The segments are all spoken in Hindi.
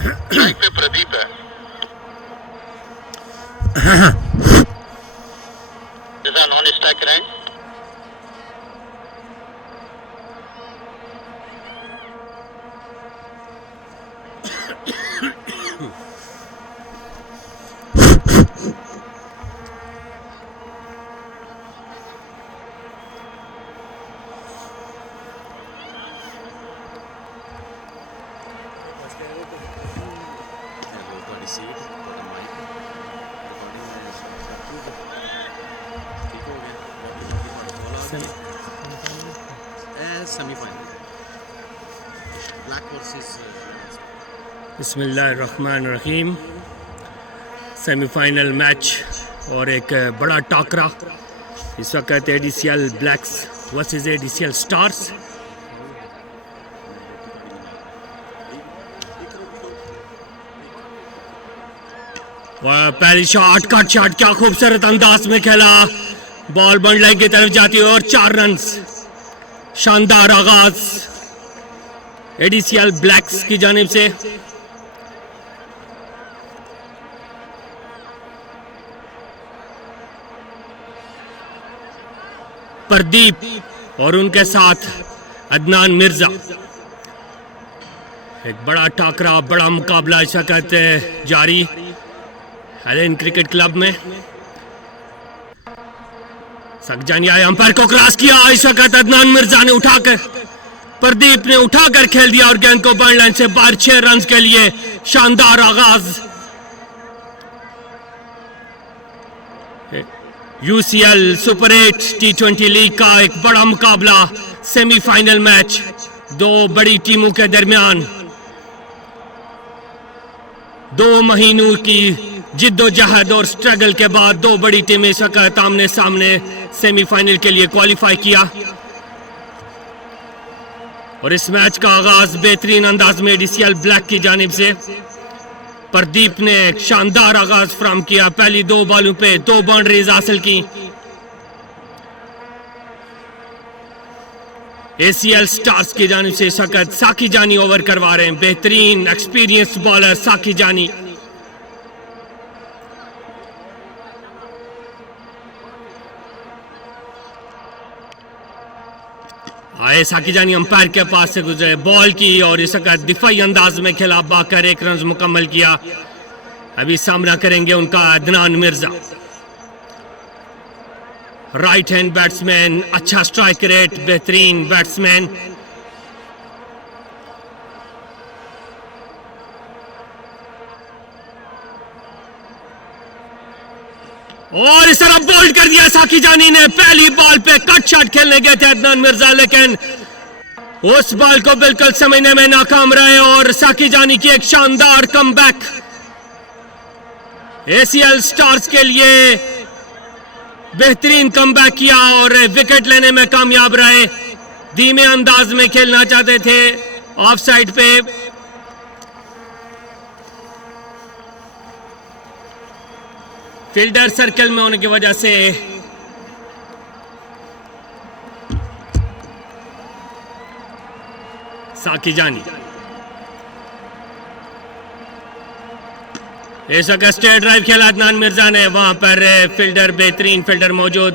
स्ट्राइक पे प्रदीप है। Non strike right. बिस्मिल्लाहिर्रहमानिर्रहीम। सेमीफाइनल मैच और एक बड़ा टाकरा इस वक्त एडीसीएल ब्लैक्स वर्सेस एडीसीएल स्टार्स। पहली शॉट कट शॉट, क्या खूबसूरत अंदाज में खेला, बॉल बंड लाइन की तरफ जाती है और 4 रन। शानदार आगाज एडीसीएल ब्लैक्स की जानिब से। प्रदीप और उनके साथ अदनान मिर्जा। एक बड़ा टाकरा, बड़ा मुकाबला इस वक्त जारी एलन क्रिकेट क्लब में। सकजानी आए, अंपायर को क्रॉस किया। इस वक्त अदनान मिर्जा ने उठाकर, प्रदीप ने उठाकर खेल दिया और गेंद को बाउंड्री लाइन से बाहर। 6 रन के लिए शानदार आगाज। यूसीएल सुपर 8 T20 लीग का एक बड़ा मुकाबला, सेमीफाइनल मैच, 2 बड़ी टीमों के दरमियान 2 महीनों की जिद्दोजहद और स्ट्रगल के बाद 2 बड़ी टीमें इस वक्त आमने सामने सेमीफाइनल के लिए क्वालिफाई किया। और इस मैच का आगाज बेहतरीन अंदाज में एडीसीएल ब्लैक की जानिब से। प्रदीप ने एक शानदार आगाज फराम किया, पहली 2 बॉलों पे 2 बाउंड्रीज हासिल की। एसीएल स्टार्स की जानिब से इस वक्त साकी जानी ओवर करवा रहे हैं। बेहतरीन एक्सपीरियंस बॉलर साकी जानी। आए साकी जानी अंपायर के पास से गुजरे, बॉल की और इस वक्त दिफाई अंदाज में खेला, बाकर 1 रन मुकम्मल किया। अभी सामना करेंगे उनका Adnan Mirza, right hand batsman, अच्छा स्ट्राइक रेट, बेहतरीन बैट्समैन। और इस तरह बोल्ड कर दिया साकी जानी ने। पहली बॉल पे कट शॉट खेलने गए थे अदनान मिर्जा, लेकिन उस बॉल को बिल्कुल समझने में नाकाम रहे और साकी जानी की एक शानदार कमबैक एसीएल स्टार्स के लिए बेहतरीन कमबैक किया और विकेट लेने में कामयाब रहे। धीमे अंदाज में खेलना चाहते थे ऑफ साइड पे। फील्डर सर्कल में होने की वजह से साकी जानी इस वक्त स्ट्रेट ड्राइव खेला अदनान मिर्जा ने, वहां पर फील्डर, बेहतरीन फील्डर मौजूद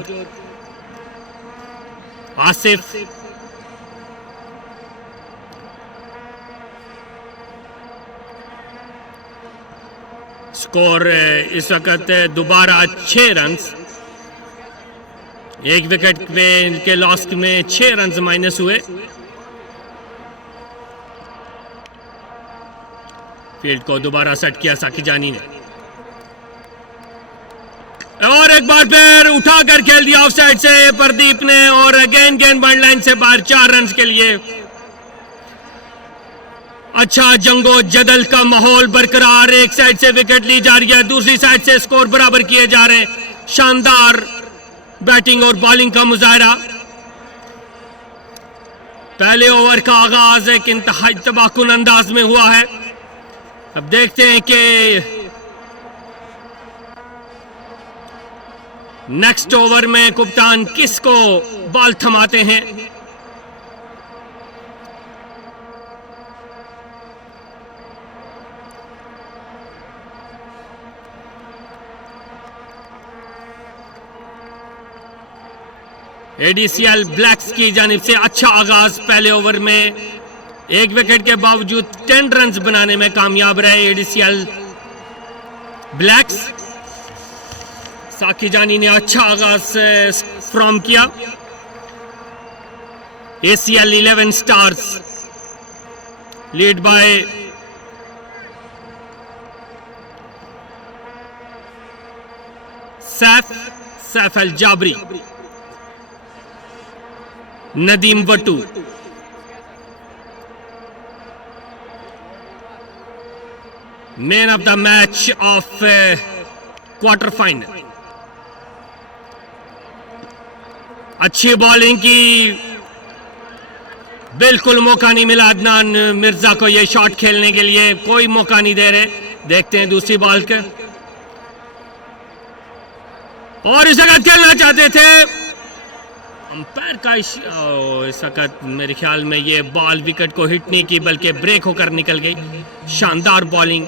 आसिफ। स्कोर इस वक्त दोबारा 6 रन, 1 विकेट के लॉस में 6 रन माइनस हुए। फील्ड को दोबारा सेट किया साकी जानी ने और एक बार फिर उठाकर खेल दिया ऑफ साइड से प्रदीप ने और अगेन गेंद बाउंड्री लाइन से बाहर। 4 रन के लिए अच्छा जंगो जदल का माहौल बरकरार। एक साइड से विकेट ली जा रही है, दूसरी साइड से स्कोर बराबर किए जा रहे हैं। शानदार बैटिंग और बॉलिंग का मुजाहरा। पहले ओवर का आगाज एक इंतहाई तबाहकुन अंदाज में हुआ है। अब देखते हैं कि नेक्स्ट ओवर में कप्तान किसको बॉल थमाते हैं। एडीसीएल ब्लैक्स की जानिब से अच्छा आगाज पहले ओवर में, एक विकेट के बावजूद 10 रन बनाने में कामयाब रहे एडीसीएल ब्लैक्स। साकी जानी ने अच्छा आगाज फ्रॉम किया। ACL 11 stars lead by Saif Al Jabri, Nadeem Wattoo, man of the match of quarter final. अच्छी बॉलिंग की, बिल्कुल मौका नहीं मिला अदनान मिर्जा को यह शॉट खेलने के लिए, कोई मौका नहीं दे रहे। देखते हैं दूसरी बॉल के, और इस वक्त खेलना चाहते थे अंपायर का इस वक्त मेरे ख्याल में ये बॉल विकेट को हिट नहीं की बल्कि ब्रेक होकर निकल गई। शानदार बॉलिंग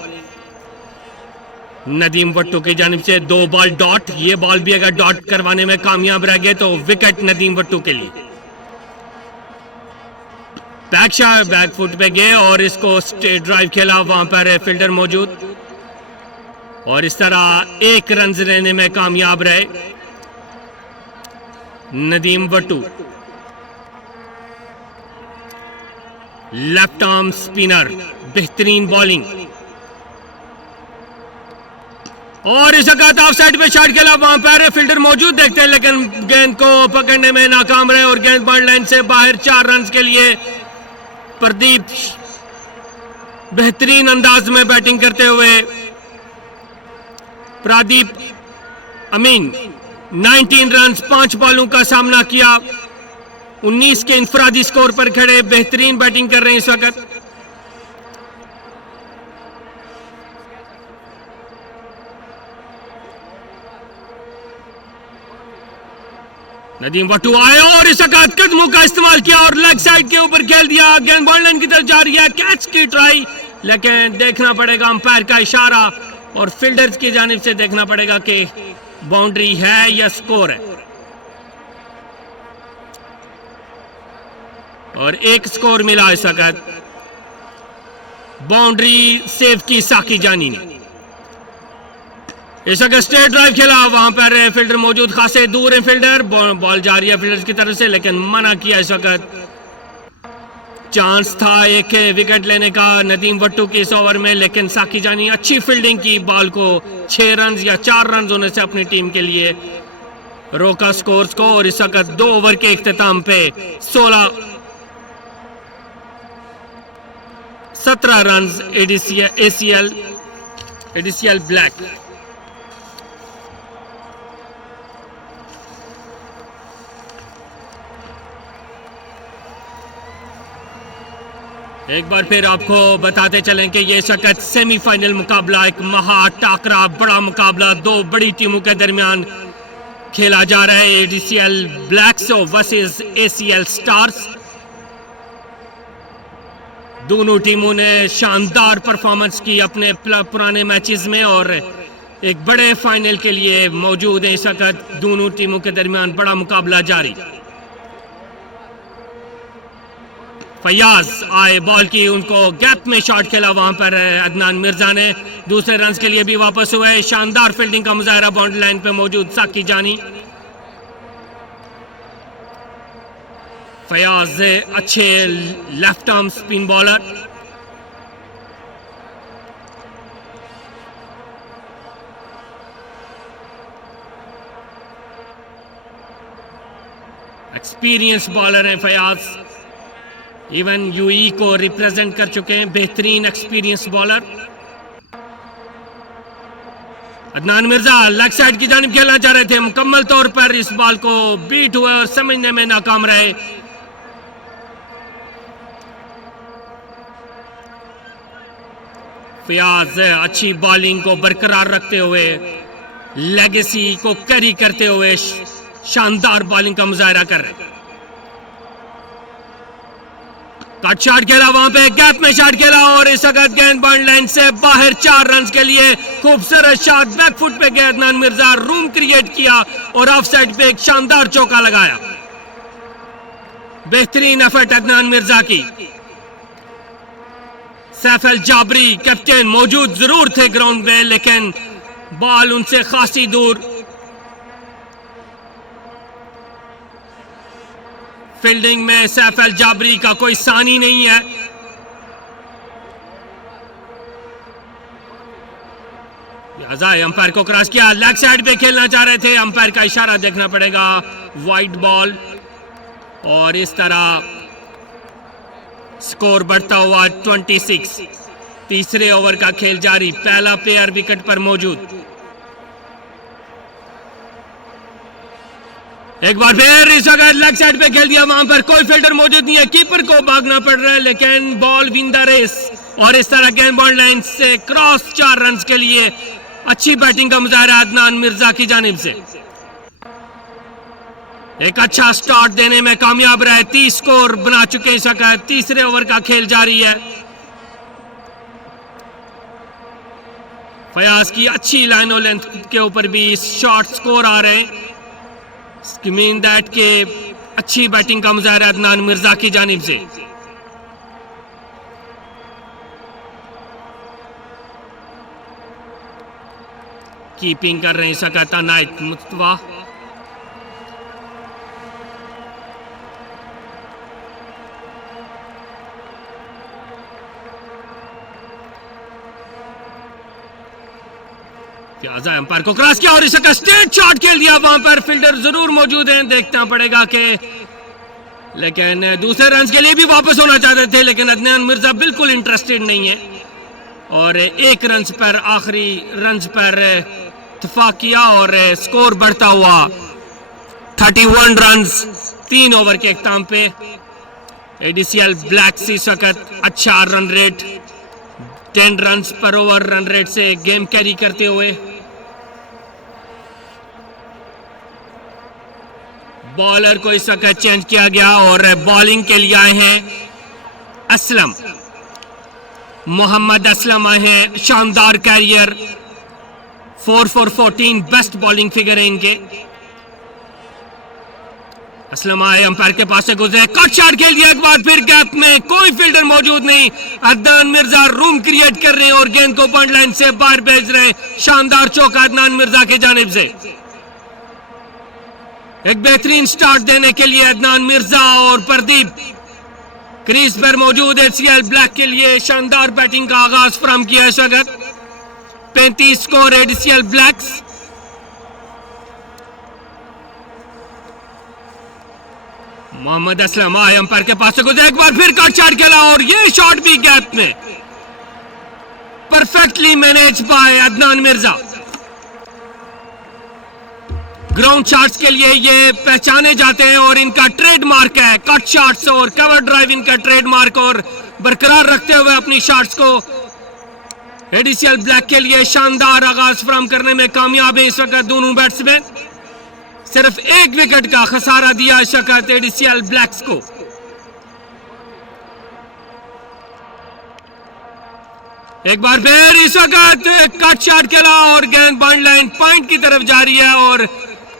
नदीम वट्टू की जानिब से, 2 बॉल डॉट। ये बॉल भी अगर डॉट करवाने में कामयाब रह गए तो विकेट नदीम वट्टू के लिए। बैक फुट पे गए और इसको स्ट्रेट ड्राइव खेला, वहां पर फील्डर मौजूद, और इस तरह 1 रन लेने में कामयाब रहे Nadeem Wattoo. Left arm spinner, बेहतरीन बॉलिंग, और इस वक्त ऑफ साइड पे शॉट खेला, वहां पर फील्डर मौजूद देखते हैं, लेकिन गेंद को पकड़ने में नाकाम रहे और गेंद बॉल लाइन से बाहर। 4 रन के लिए प्रदीप बेहतरीन अंदाज में बैटिंग करते हुए, प्रदीप अमीन 19 रन 5 बॉलों का सामना किया, 19 के इंफरादी स्कोर पर खड़े, बेहतरीन बैटिंग कर रहे हैं इस वक्त। नदीम वट्टू आए और इस वक्त कदमों का इस्तेमाल किया और लेग साइड के ऊपर खेल दिया। गेंद बॉल लाइन की तरफ जा रही है, कैच की ट्राई, लेकिन देखना पड़ेगा अंपायर का इशारा और फील्डर्स की जानिब से देखना पड़ेगा कि बाउंड्री है या स्कोर है। और एक स्कोर मिला इस वक्त, बाउंड्री सेव की साकी जानी ने। इस वक्त स्ट्रेट ड्राइव खेला, वहां पर फील्डर मौजूद, खासे दूर है फील्डर, बॉल जा रही है फील्डर्स की तरफ से, लेकिन मना किया। इस वक्त चांस था एक विकेट लेने का नदीम वट्टू के इस ओवर में, लेकिन साकी जानी अच्छी फील्डिंग की, बॉल को 6 रन या 4 रन होने से अपनी टीम के लिए रोका स्कोर्स को। और इस वक्त 2 ओवर के इख्तिताम पे 17 रन एडीसीएल ब्लैक। एक बार फिर आपको बताते चलें कि ये शक्ल सेमीफाइनल मुकाबला, एक महा टाकरा, बड़ा मुकाबला 2 बड़ी टीमों के दरमियान खेला जा रहा है। एडीसीएल ब्लैक्स वर्सेस एसीएल स्टार्स। दोनों टीमों ने शानदार परफॉर्मेंस की अपने पुराने मैचेस में और एक बड़े फाइनल के लिए मौजूद है। इस वक्त दोनों टीमों के दरमियान बड़ा मुकाबला जारी। फयाज आए, बॉल की, उनको गैप में शॉट खेला, वहां पर अदनान मिर्जा ने दूसरे रन के लिए भी वापस हुए। शानदार फील्डिंग का मुजाहरा बाउंड्री लाइन पे मौजूद साकी जानी। फयाज अच्छे left arm spin bowler. Experience bowler हैं फयाज, इवन यूई को रिप्रेजेंट कर चुके हैं, बेहतरीन experience bowler. Adnan Mirza leg side की जानिब खेलना चाह रहे थे, मुकम्मल तौर पर इस बॉल को बीट हुए और समझने में नाकाम रहे। फयाज अच्छी बॉलिंग को बरकरार रखते हुए, लेगेसी को कैरी करते हुए शानदार बॉलिंग का मुजाहरा कर रहे। कट शॉट खेला, वहां पे गैप में शॉट खेला और इस वक्त गेंद बाउंड्री लाइन से बाहर। 4 रन के लिए खूबसूरत शॉट, बैक फुट पे गया अदनान मिर्जा, रूम क्रिएट किया और ऑफ साइड पे एक शानदार चौका लगाया। बेहतरीन एफर्ट अदनान मिर्जा की। सैफ अल जाबरी कैप्टन मौजूद जरूर थे ग्राउंड में, लेकिन बॉल उनसे खासी दूर। फील्डिंग में सैफ अल जाबरी का कोई सानी नहीं है। अंपायर को क्रॉस किया, लेग साइड पे खेलना चाह रहे थे, अंपायर का इशारा देखना पड़ेगा, वाइड बॉल। और इस तरह स्कोर बढ़ता हुआ 26। तीसरे ओवर का खेल जारी, पहला प्लेयर विकेट पर मौजूद। एक बार फिर इस वक्त लेग साइड पे खेल दिया, वहां पर कोई फील्डर मौजूद नहीं है, कीपर को भागना पड़ रहा है, लेकिन बॉल विन द रेस। और इस तरह गेंद बॉल लाइन से क्रॉस 4 रन के लिए अच्छी बैटिंग का मुजाहरा अदनान मिर्जा की जानिब से। एक अच्छा स्टार्ट देने में कामयाब रहे, 30 स्कोर बना चुके इस वक्त। तीसरे ओवर का खेल जारी है। फयाज की अच्छी लाइन और लेंथ के ऊपर भी शॉर्ट स्कोर आ रहे हैं, मीन दैट के अच्छी बैटिंग का मुजाहरा अदनान मिर्जा की जानिब से। कीपिंग कर रहे हैं इस वक्त अनायत मुस्तफा। अंपायर को क्रॉस किया और इस वक्त स्ट्रेट शॉट खेल दिया, वहां पर फील्डर जरूर मौजूद हैं, देखना पड़ेगा कि, लेकिन दूसरे रन के लिए भी वापस होना चाहते थे, लेकिन अदनान मिर्जा बिल्कुल इंटरेस्टेड नहीं है और एक रन पर, आखिरी रन पर इत्तेफाक किया और स्कोर बढ़ता हुआ 31 रन 3 ओवर के इख्ताम पे। एडीसीएल ब्लैक्स इस वक्त अच्छा रन रेट 10 रन पर ओवर रन रेट से गेम कैरी करते हुए। बॉलर को इस वक्त चेंज किया गया और बॉलिंग के लिए आए हैं असलम, मोहम्मद असलम आए हैं। शानदार career, 4 for 14 best bowling figure है इनके। असलम आए, अंपायर के पास से गुजरे, कट शॉट खेल दिया, एक बार फिर गैप में कोई फील्डर मौजूद नहीं। अदनान मिर्जा रूम क्रिएट कर रहे हैं और गेंद को पॉइंट लाइन से बाहर भेज रहे हैं। शानदार चौका अदनान मिर्जा की जानिब से। एक बेहतरीन स्टार्ट देने के लिए अदनान मिर्जा और प्रदीप क्रीज पर मौजूद। एचसीएल ब्लैक के लिए शानदार बैटिंग का आगाज फराहम किया इस वक्त। 35 स्कोर एडीसीएल ब्लैक्स। मोहम्मद असलम आए, अंपायर के पास से गुजरे, एक बार फिर कट शॉट खेला और ये शॉट भी गैप में perfectly manage by Adnan Mirza. Ground shots के लिए ये पहचाने जाते हैं और इनका ट्रेडमार्क है कट शॉट्स और कवर ड्राइव, इनका ट्रेडमार्क, और बरकरार रखते हुए अपनी शॉट्स को एडीसीएल ब्लैक के लिए शानदार आगाज फराहम करने में कामयाब है इस वक्त दोनों बैट्समैन। सिर्फ एक विकेट का खसारा दिया इस वक्त एडीसीएल ब्लैक्स को। एक बार फिर इस वक्त कट शॉट खेला और गेंद बाउंड लाइन पॉइंट की तरफ जा रही है और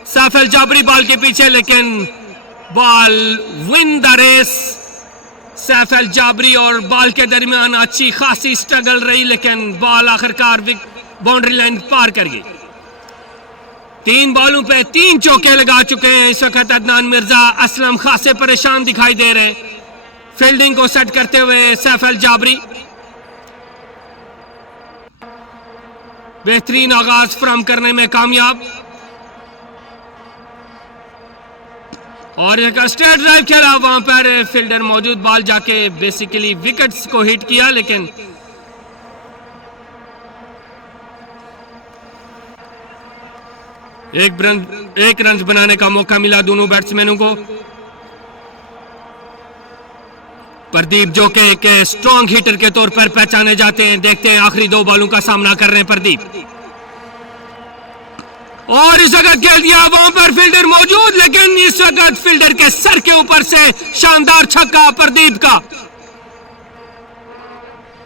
सैफ अल जाबरी बॉल के पीछे, लेकिन ball win the race. Saif Al Jabri और बॉल के दरमियान अच्छी खासी स्ट्रगल रही, लेकिन बॉल आखिरकार बाउंड्री लाइन पार कर गई। 3 बॉलों पे 3 चौके लगा चुके हैं इस वक्त अदनान मिर्जा। असलम खासे परेशान दिखाई दे रहे हैं फील्डिंग को सेट करते हुए। सैफ अल जाबरी बेहतरीन आगाज फराहम करने में कामयाब और एक स्ट्रेट ड्राइव खेला, वहां पर फील्डर मौजूद, बॉल जाके बेसिकली विकेट्स को हिट किया, लेकिन एक रन बनाने का मौका मिला दोनों बैट्समैनों को। प्रदीप जो कि एक स्ट्रॉन्ग हिटर के तौर पर पहचाने जाते हैं, देखते हैं आखिरी 2 बॉलों का सामना कर रहे हैं प्रदीप। और इस वक्त खेल दिया, वहां पर फील्डर मौजूद, लेकिन इस वक्त फील्डर के सर के ऊपर से शानदार छक्का प्रदीप का।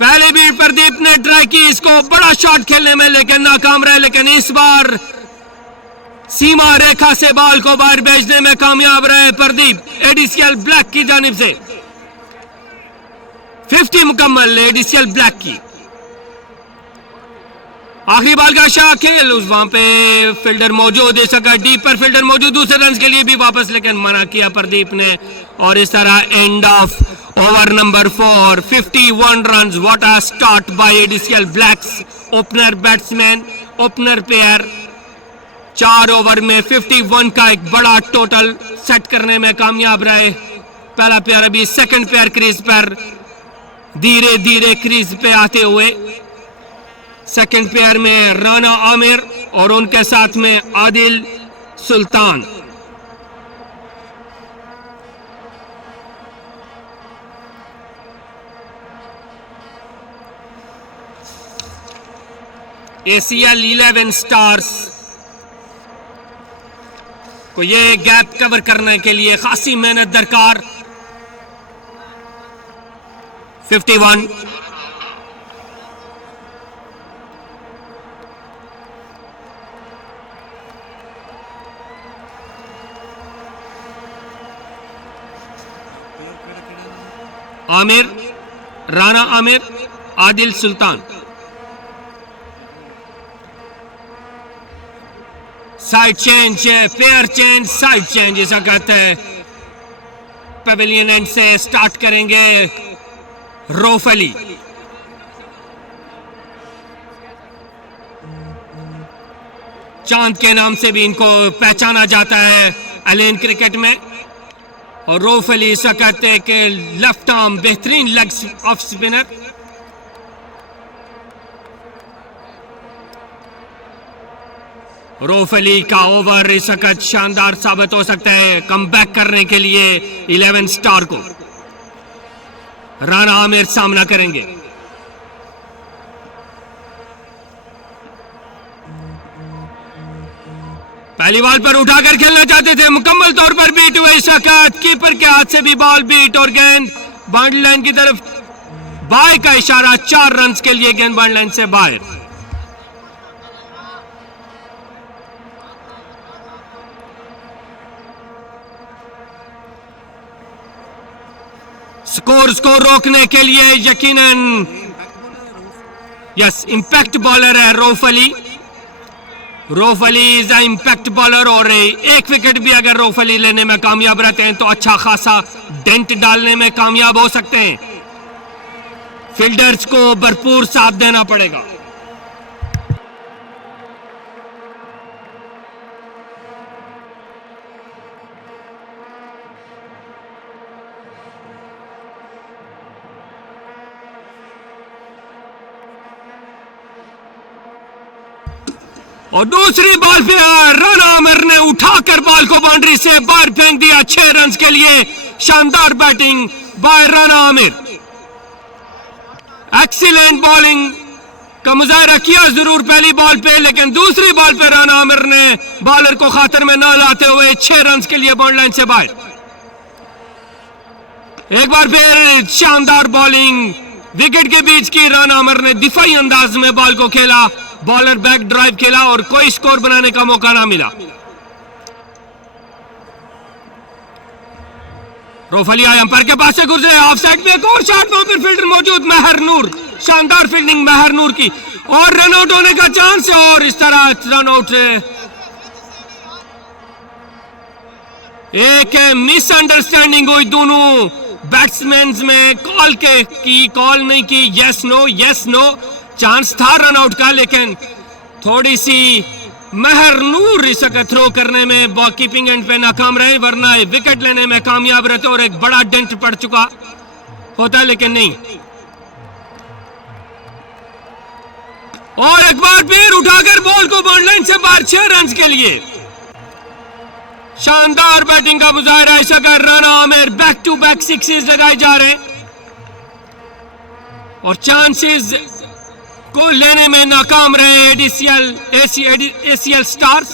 पहले भी प्रदीप ने ट्राई की इसको बड़ा शॉट खेलने में, लेकिन नाकाम रहे, लेकिन इस बार सीमा रेखा से बॉल को बाहर भेजने में कामयाब रहे प्रदीप एडीसीएल ब्लैक की जानिब से। 50 मुकम्मल एडीसीएल ब्लैक की। आखिरी बॉल का शाकिल, उस वहां पे फील्डर मौजूद, इस वक्त डीप पर फील्डर मौजूद, दूसरे रन के लिए भी वापस, लेकिन मना किया प्रदीप ने। और इस तरह end of over number 4, 51 run. What a start by ADCL Blacks. Opener batsman, opener pair 4 over में 51 का एक बड़ा टोटल सेट करने में कामयाब रहे। पहला पेयर अभी सेकंड पेयर क्रीज पर, धीरे धीरे क्रीज पे आते हुए। सेकंड पेयर में राना आमिर और उनके साथ में आदिल सुल्तान। एसीएल 11 स्टार्स को ये गैप कवर करने के लिए खासी मेहनत दरकार। 51 Aamir, Rana Aamir, Adil Sultan. Side change, pair change, side change ऐसा कहते हैं। पेविलियन एंड से स्टार्ट करेंगे रऊफ अली। चांद के नाम से भी इनको पहचाना जाता है एलेन क्रिकेट में। और रऊफ अली ऐसा कहते हैं कि लेफ्ट आर्म बेहतरीन leg off spinner. Rauf Ali का ओवर इस वक्त शानदार साबित हो सकता है कमबैक करने के लिए 11 स्टार को। राना आमिर सामना करेंगे। पहली बॉल पर उठाकर खेलना चाहते थे, मुकम्मल तौर पर बीट हुए इस वक्त। कीपर के हाथ से भी बॉल बीट और गेंद बाउंड्री लाइन की तरफ, बाय का इशारा। 4 रन के लिए गेंद बाउंड्री लाइन से बाहर। स्कोर रोकने के लिए यकीनन यस इंपैक्ट बॉलर है Rauf Ali. Rauf Ali is a impact bowler और एक विकेट भी अगर रऊफ अली लेने में कामयाब रहते हैं तो अच्छा खासा डेंट डालने में कामयाब हो सकते हैं। फील्डर्स को भरपूर साथ देना पड़ेगा। और दूसरी बॉल पे राना आमिर ने उठाकर बॉल को बाउंड्री से बाहर फेंक दिया। 6 रन के लिए शानदार batting bye Rana Aamir. Excellent bowling का मुजाहरा किया जरूर पहली बॉल पे, लेकिन दूसरी बॉल पे राना आमिर ने बॉलर को खातर में न लाते हुए 6 रन के लिए बाउंड्री लाइन से बाहर। एक बार फिर शानदार बॉलिंग विकेट के बीच की। राना आमिर ने दिफाई अंदाज में बॉल को खेला, बॉलर बैक ड्राइव खेला और कोई स्कोर बनाने का मौका ना मिला। रऊफ अली अंपायर के पास से गुजरे, ऑफ साइड में एक और शॉट, वहां पर फील्डर मौजूद महर नूर। शानदार फील्डिंग महर नूर की और रन आउट होने का चांस। और इस तरह रन आउट, एक मिसअंडरस्टैंडिंग हुई दोनों बैट्समैन में। कॉल नहीं की, यस नो चांस था रन आउट का, लेकिन थोड़ी सी महर नूर इस वक्त थ्रो करने में बॉल कीपिंग एंड पे नाकाम रहे, वरना विकेट लेने में कामयाब रहते और एक बड़ा डेंट पड़ चुका होता, लेकिन नहीं। और एक बार फिर उठाकर बॉल को बाउंड्री लाइन से बाहर 6 रन के लिए। शानदार बैटिंग का मुजाहरा इस वक्त Rana Aamir. Back to back sixes लगाए जा रहे हैं और चांसेस को लेने में नाकाम रहे एसीएल स्टार्स।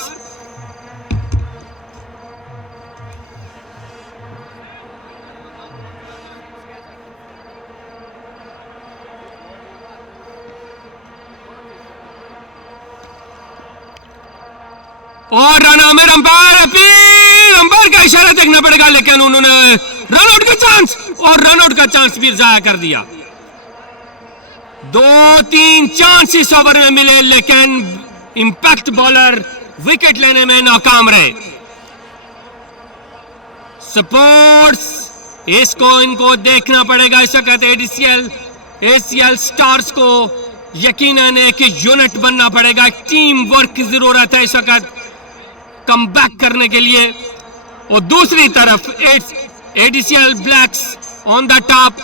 और run Aamir umpire appeal, umpire का इशारा देखना पड़ेगा, लेकिन उन्होंने रनआउट का चांस और रनआउट का चांस भी जाया कर दिया। 2-3 चांस इस ओवर में मिले, लेकिन इंपैक्ट बॉलर विकेट लेने में नाकाम रहे। स्पोर्ट्स इसको इनको देखना पड़ेगा इस वक्त। एसीएल स्टार्स को यकीनन एक यूनिट बनना पड़ेगा, एक टीम वर्क की जरूरत है इस वक्त कम बैक करने के लिए। और दूसरी तरफ ADCL Blacks on the top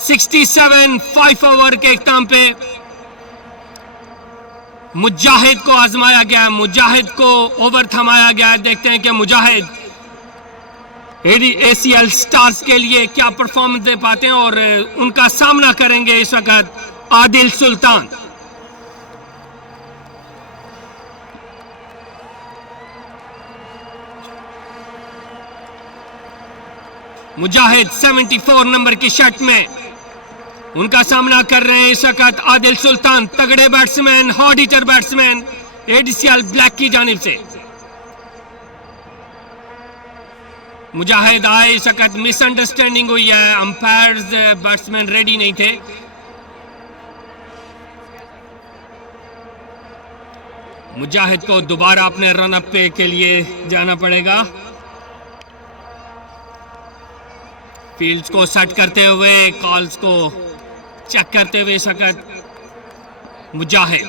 67 5 over के इख्ताम पे मुजाहिद को आजमाया गया, मुजाहिद को ओवर थमाया गया। देखते हैं कि मुजाहिद एसीएल स्टार्स के लिए क्या परफॉर्मेंस दे पाते हैं और उनका सामना करेंगे इस वक्त आदिल सुल्तान। मुजाहिद 74 नंबर की शर्ट में, उनका सामना कर रहे हैं इस वक्त आदिल सुल्तान, तगड़े batsman, hot hitter batsman ADCL Black की जानिब से। मुजाहिद आए इस वक्त मिसअंडरस्टैंडिंग हुई है, अंपायर्स बैट्समैन रेडी नहीं थे। मुजाहिद को दोबारा अपने रन अप पे के लिए जाना पड़ेगा। फील्ड्स को सेट करते हुए, कॉल्स को चेक करते हुए इस वक्त मुजाहिद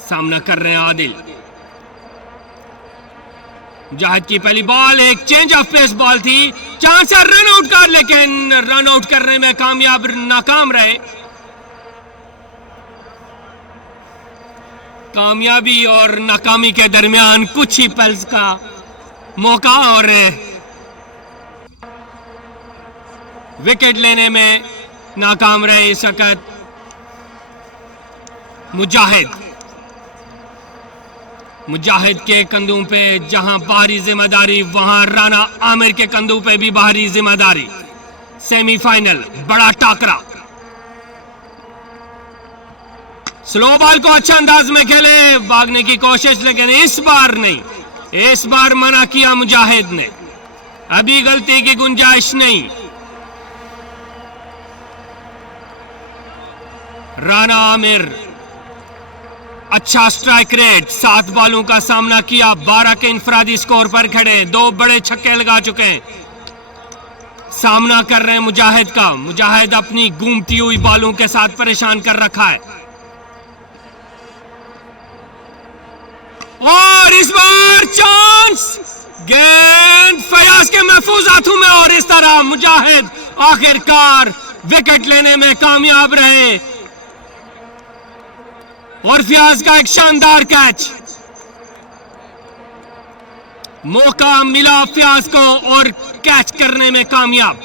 सामना कर रहे हैं आदिल। मुजाहिद की पहली बॉल एक चेंज ऑफ पेस बॉल थी, चांस है रन आउट का, लेकिन रन आउट करने में नाकाम रहे। कामयाबी और नाकामी के दरमियान कुछ ही पल्स का मौका और विकेट लेने में नाकाम रहे इस वक्त मुजाहिद के कंधों पे जहां बाहरी जिम्मेदारी, वहां राना आमिर के कंधों पे भी बाहरी जिम्मेदारी। सेमीफाइनल बड़ा टाकरा, स्लो बॉल को अच्छा अंदाज में खेले, भागने की कोशिश, लेकिन इस बार नहीं, इस बार मना किया मुजाहिद ने, अभी गलती की गुंजाइश नहीं। राना आमिर अच्छा स्ट्राइक रेट, 7 बॉलों का सामना किया, 12 के इंफरादी स्कोर पर खड़े, 2 बड़े छक्के लगा चुके हैं। सामना कर रहे हैं मुजाहिद का, मुजाहिद अपनी घूमती हुई बॉलों के साथ परेशान कर रखा है। और इस बार चांस, गेंद फयाज के महफूज हाथों में, और इस तरह मुजाहिद आखिरकार विकेट लेने में कामयाब रहे। और फयाज का एक शानदार कैच, मौका मिला फयाज को और कैच करने में कामयाब।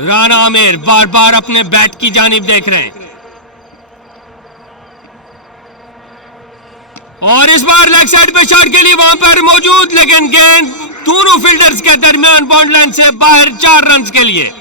राना आमिर बार बार अपने बैट की जानिब देख रहे हैं, और इस बार लेग साइड पे शॉट के लिए वहां पर मौजूद, लेकिन गेंद दोनों फील्डर्स के दरमियान बाउंड लाइन से बाहर, 4 रन के लिए।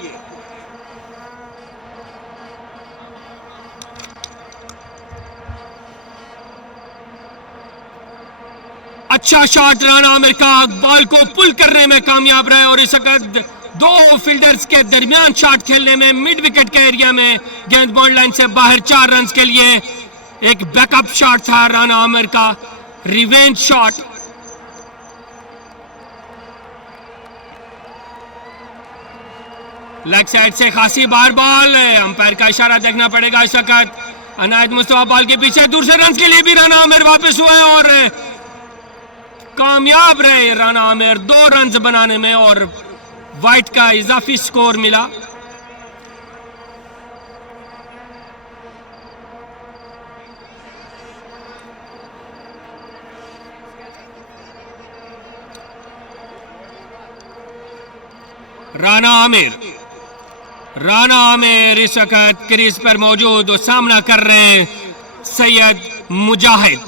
अच्छा शॉट राना आमिर का, बॉल को पुल करने में कामयाब रहे, और इस वक्त 2 फील्डर्स के दरमियान शॉट खेलने में मिड विकेट के एरिया में गेंद बाउंड लाइन से बाहर, 4 रन के लिए। एक बैकअप शॉट था राना आमिर का, रिवेंज शॉट। लेग साइड से खासी बार बॉल, अंपायर का इशारा देखना पड़ेगा इस वक्त। अनायत मुस्तफा बॉल के पीछे, दूसरे रन के लिए भी राना आमिर वापस हुए और कामयाब रहे राना आमिर 2 रन बनाने में, और वाइट का इजाफी स्कोर मिला। राना आमिर इस वक्त क्रीज पर मौजूद और सामना कर रहे हैं सैयद मुजाहिद।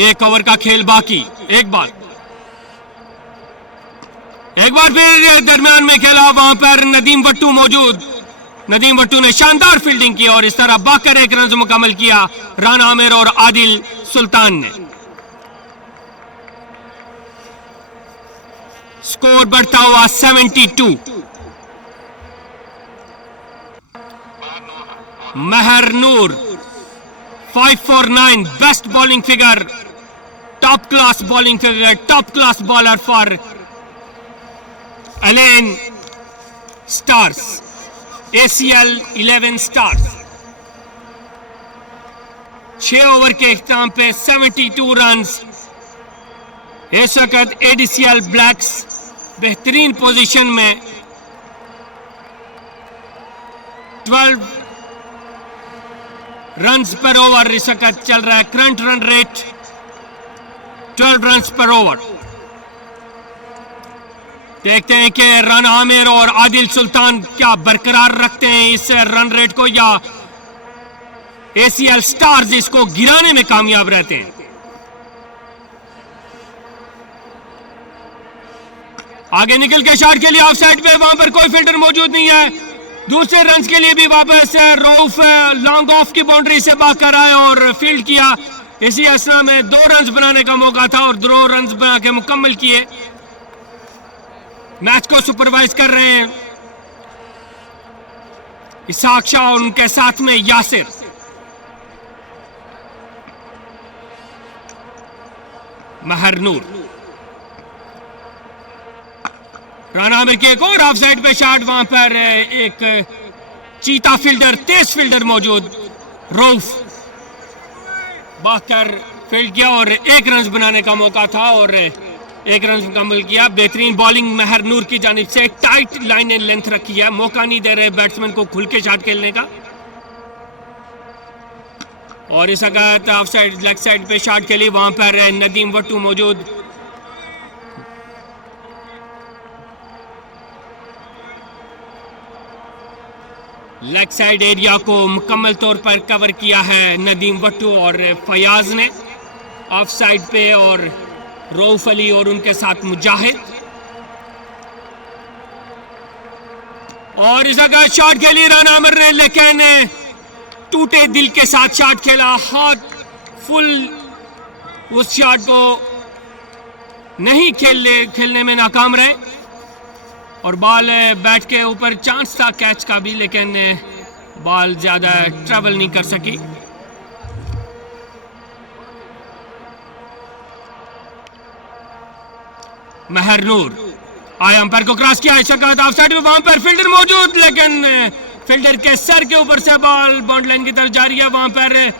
1 ओवर का खेल बाकी, एक बार एक बार फिर दरमियान में खेला, वहां पर नदीम वट्टू मौजूद। नदीम वट्टू ने शानदार फील्डिंग की और इस तरह बाकर एक रन मुकम्मल किया राना आमिर और आदिल सुल्तान ने। स्कोर बढ़ता हुआ 72। Mehrnoor 549 best bowling figure, top class bowling figure, top class bowler for Allen stars, ACL 11 stars. 6 over के इख्तिताम पे 72 रन। इस वक्त ADCL ब्लैक्स बेहतरीन पोजीशन में 12 रन्स पर ओवर इस वक्त चल रहा है। करंट रन रेट 12 रन्स पर ओवर। देखते हैं कि राना आमिर और आदिल सुल्तान क्या बरकरार रखते हैं इस रन रेट को, या ACL स्टार्स इसको गिराने में कामयाब रहते हैं। आगे निकल के शॉट के लिए ऑफ साइड पे, वहां पर कोई फील्डर मौजूद नहीं है। दूसरे रन के लिए भी वापस रऊफ लॉन्ग ऑफ की बाउंड्री से बाहर आए और फील्ड किया। इसी असना में 2 रन बनाने का मौका था और 2 रन बना के मुकम्मल किए। मैच को सुपरवाइज कर रहे हैं इसाक शाह और उनके साथ में यासिर। महरनूर, राना आमिर के एक और ऑफ साइड पे शॉट, वहां पर एक चीता फील्डर, तेज फील्डर मौजूद, रऊफ बाकर फील्ड किया और 1 रन बनाने का मौका था और 1 रन मुकम्मल किया। बेहतरीन बॉलिंग महरनूर की जानिब से, टाइट लाइन एंड लेंथ रखी है, मौका नहीं दे रहे बैट्समैन को खुल के शॉट खेलने का। और इस वक्त ऑफ साइड लेग साइड पे शॉट के लिए वहां पर नदीम वट्टू मौजूद। लेग साइड एरिया को मुकम्मल तौर पर कवर किया है नदीम वट्टू और फयाज ने ऑफ साइड पे, और रऊफ अली और उनके साथ मुजाहिद। और इस जगह शॉट के लिए राना आमिर ने, लेकिन टूटे दिल के साथ शॉट खेला, हाथ फुल उस शॉट को नहीं खेलने में नाकाम रहे और बॉल बैट के ऊपर चांस था कैच का भी, लेकिन बॉल ज्यादा ट्रेवल नहीं कर सकी। महरनूर आए, अंपायर को क्रॉस किया, ऑफ साइड में वहां पर फील्डर मौजूद, लेकिन फील्डर के सर के ऊपर से बॉल बाउंड्री लाइन की तरफ जा रही है। वहां पर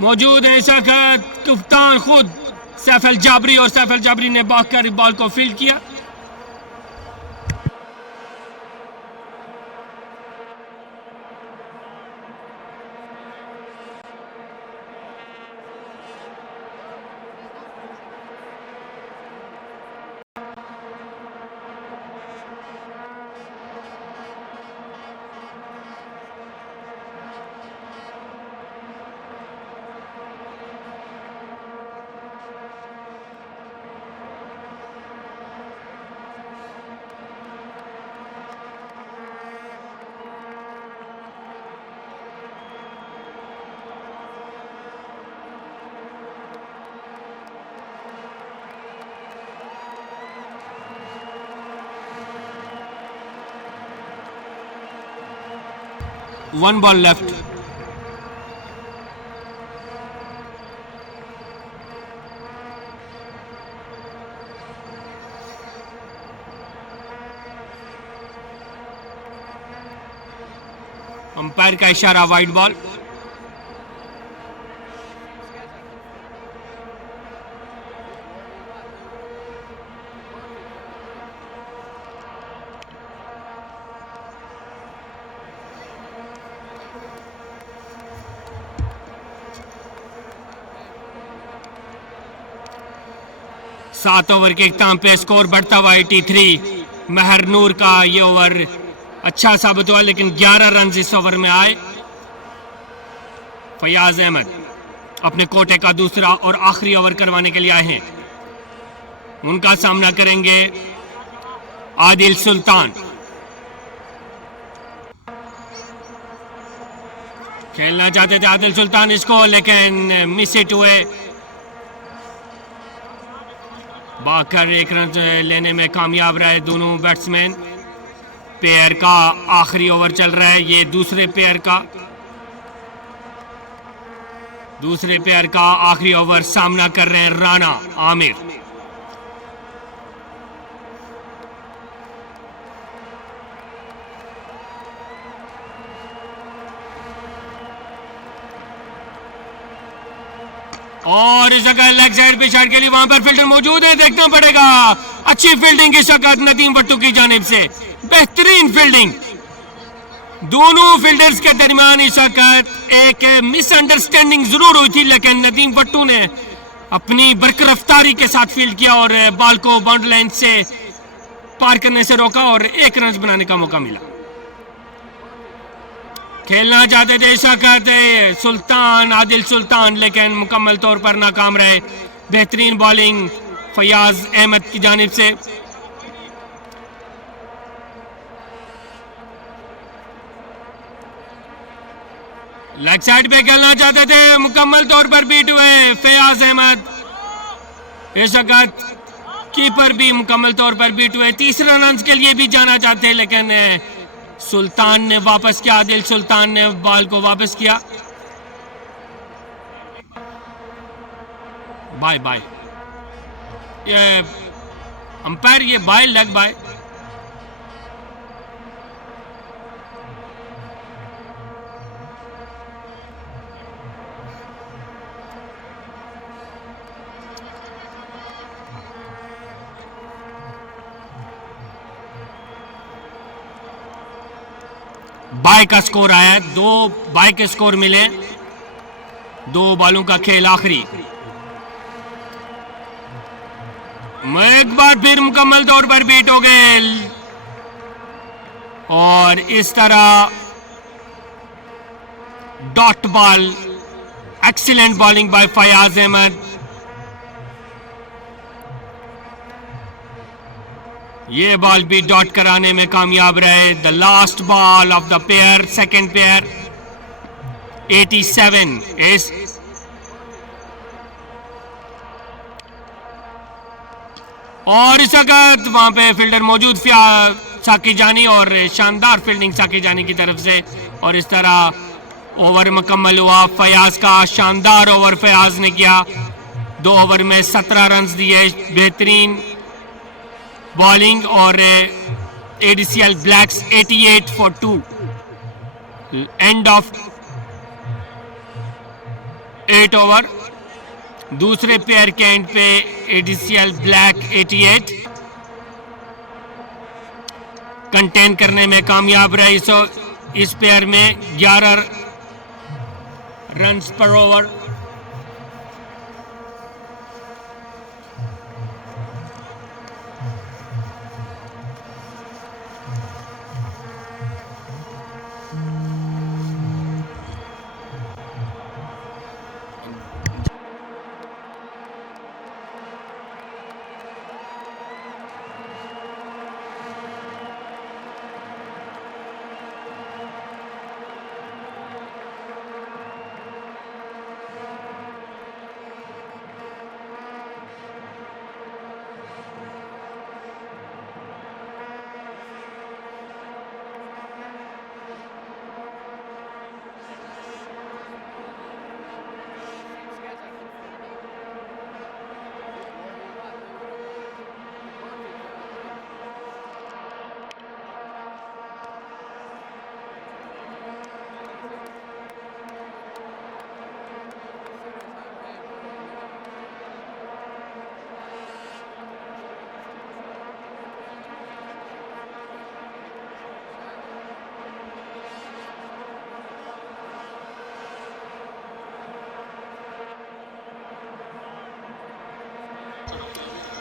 मौजूद है इस वक्त कप्तान खुद सैफ अल जाबरी, और सैफ अल जाबरी ने भागकर बॉल को फील्ड किया। One ball left. अंपायर का इशारा, वाइड बॉल। सात ओवर के इख्तिताम पे स्कोर बढ़ता हुआ 83। महरनूर का ये ओवर अच्छा साबित हुआ, लेकिन 11 रन इस ओवर में आए। फयाज अहमद अपने कोटे का दूसरा और आखिरी ओवर करवाने के लिए आए हैं। उनका सामना करेंगे आदिल सुल्तान। खेलना चाहते थे आदिल सुल्तान इसको, लेकिन मिस इट हुए। भागकर एक रन लेने में कामयाब रहे दोनों बैट्समैन। पेयर का आखिरी ओवर चल रहा है, ये दूसरे पेयर का आखिरी ओवर सामना कर रहे हैं राना आमिर। और इस वक्त लेग साइड पे शॉट के लिए वहां पर फील्डर मौजूद है, देखना पड़ेगा। अच्छी फील्डिंग इस वक्त नदीम भट्टू की जानिब से, बेहतरीन फील्डिंग। दोनों फील्डर्स के दरमियान इस वक्त एक मिसअंडरस्टैंडिंग जरूर हुई थी, लेकिन नदीम भट्टू ने अपनी बरकरफ्तारी के साथ फील्ड किया और बॉल को बाउंड्री लाइन से पार करने से रोका और एक रन बनाने का मौका मिला। खेलना चाहते थे इस वक्त सुल्तान, आदिल सुल्तान, लेकिन मुकम्मल तौर पर नाकाम रहे। बेहतरीन बॉलिंग फयाज अहमद की जानिब से। लेग साइड पे खेलना चाहते थे, मुकम्मल तौर पर बीट हुए फयाज अहमद। इस वक्त कीपर भी मुकम्मल तौर पर बीट हुए। तीसरे रन के लिए भी जाना चाहते, लेकिन सुल्तान ने वापस किया, आदिल सुल्तान ने बॉल को वापस किया। बाय बाय, ये अंपायर ये बाय लेग बाय। बाय का स्कोर आया, 2 बाय के स्कोर मिले। 2 बॉलों का खेल आखिरी। एक बार फिर मुकम्मल तौर पर बीट हो गए और इस तरह dot ball. Excellent bowling by Fayaz Ahmed. ये बॉल भी डॉट कराने में कामयाब रहे। The last ball of the pair, second pair, 87 इस और इस वक्त वहां पे फील्डर मौजूद साकी जानी और शानदार फील्डिंग साकी जानी की तरफ से। और इस तरह ओवर मुकम्मल हुआ। फयाज का शानदार ओवर फयाज ने किया। 2 ओवर में 17 रन दिए। बेहतरीन बॉलिंग और ADCL blacks 88 for 2। End of 8 over. दूसरे पेयर के एंड पे ADCL ब्लैक 88 कंटेन करने में कामयाब रहे। इस पेयर में 11 रन्स पर ओवर।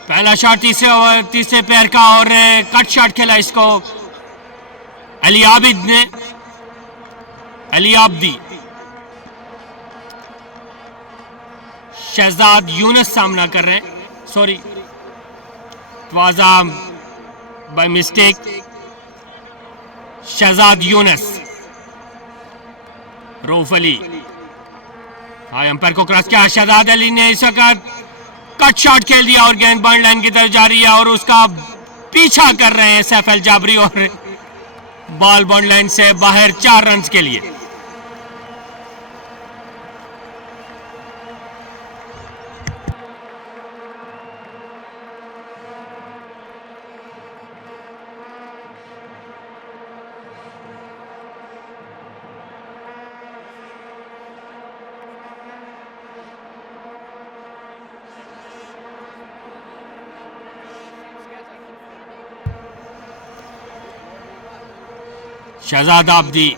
पहला शॉट तीसरे पैर का और कट शॉट खेला इसको अली आबिद ने, अली आब्दी। शहजाद यूनस सामना कर रहे हैं, sorry Khawaja by mistake Shahzad Younis. Rauf Ali high umpire को क्रॉस किया, शहजाद अली ने इस वक्त कट शॉट खेल दिया और गेंद बॉल लाइन की तरफ जा रही है और उसका पीछा कर रहे हैं सैफ अल जाबरी और बॉल बॉल लाइन से बाहर 4 रन के लिए। शहजाद आबदी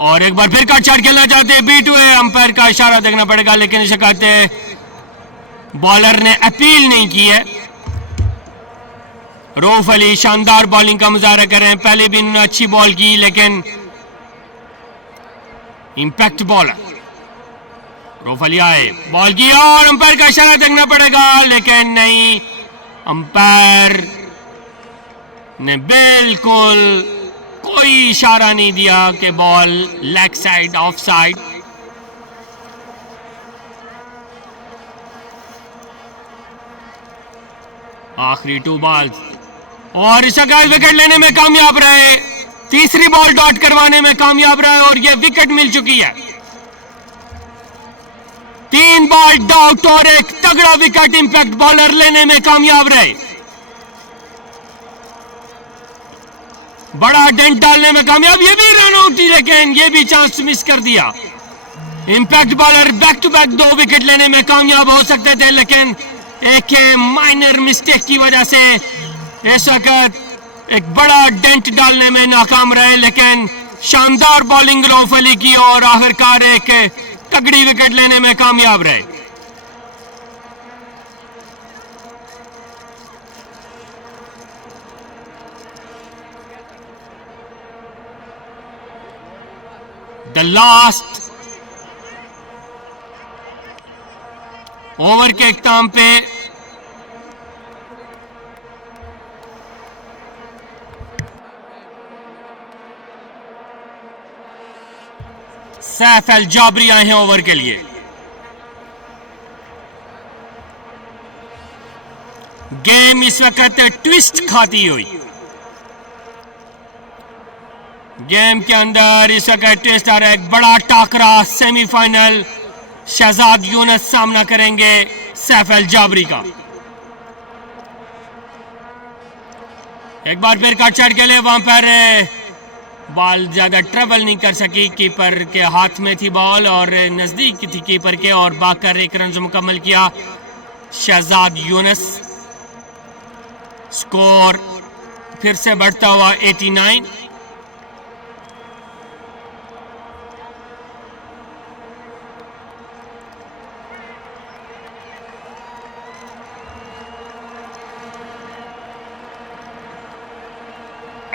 और एक बार फिर कट शॉट खेलना चाहते हैं, बीट हुए, अंपायर का इशारा देखना पड़ेगा लेकिन इसे कहते बॉलर ने अपील नहीं की है। रऊफ अली शानदार बॉलिंग का मुजाहरा कर रहे हैं, पहले भी इन्होंने अच्छी बॉल की लेकिन इंपैक्ट बॉलर। रऊफ अली आए, बॉल की और अंपायर का इशारा देखना पड़ेगा लेकिन नहीं, अंपायर ने बिल्कुल कोई इशारा नहीं दिया कि ball leg side of side. आखिरी 2 बॉल और इस विकेट लेने में कामयाब रहे, तीसरी बॉल डॉट करवाने में कामयाब रहे और यह विकेट मिल चुकी है। 3 बॉल डॉट और एक तगड़ा विकेट इंपैक्ट बॉलर लेने में कामयाब रहे, बड़ा डेंट डालने में कामयाब। ये भी रन आउट थी लेकिन ये भी चांस मिस कर दिया। Impact bowler back to back 2 wicket लेने में कामयाब हो सकते थे लेकिन एक माइनर मिस्टेक की वजह से इस वक्त एक बड़ा डेंट डालने में नाकाम रहे, लेकिन शानदार बॉलिंग रऊफ अली की और आखिरकार एक तगड़ी विकेट लेने में कामयाब रहे। द लास्ट ओवर के इख्तिताम पे सैफ अल जाबरी आए हैं ओवर के लिए। गेम इस वक्त ट्विस्ट खाती हुई, गेम के अंदर इस वक्त ट्विस्ट आ रहा है, एक बड़ा टाकरा सेमीफाइनल, शहजाद यूनुस सामना करेंगे सैफ अल जाबरी का। एक बार फिर कट शॉट के लिए, वहां पर बॉल ज्यादा ट्रेवल नहीं कर सकी, कीपर के हाथ में थी बॉल और नजदीक थी कीपर के और भागकर 1 रन मुकम्मल किया शहजाद यूनुस। स्कोर फिर से बढ़ता हुआ 89।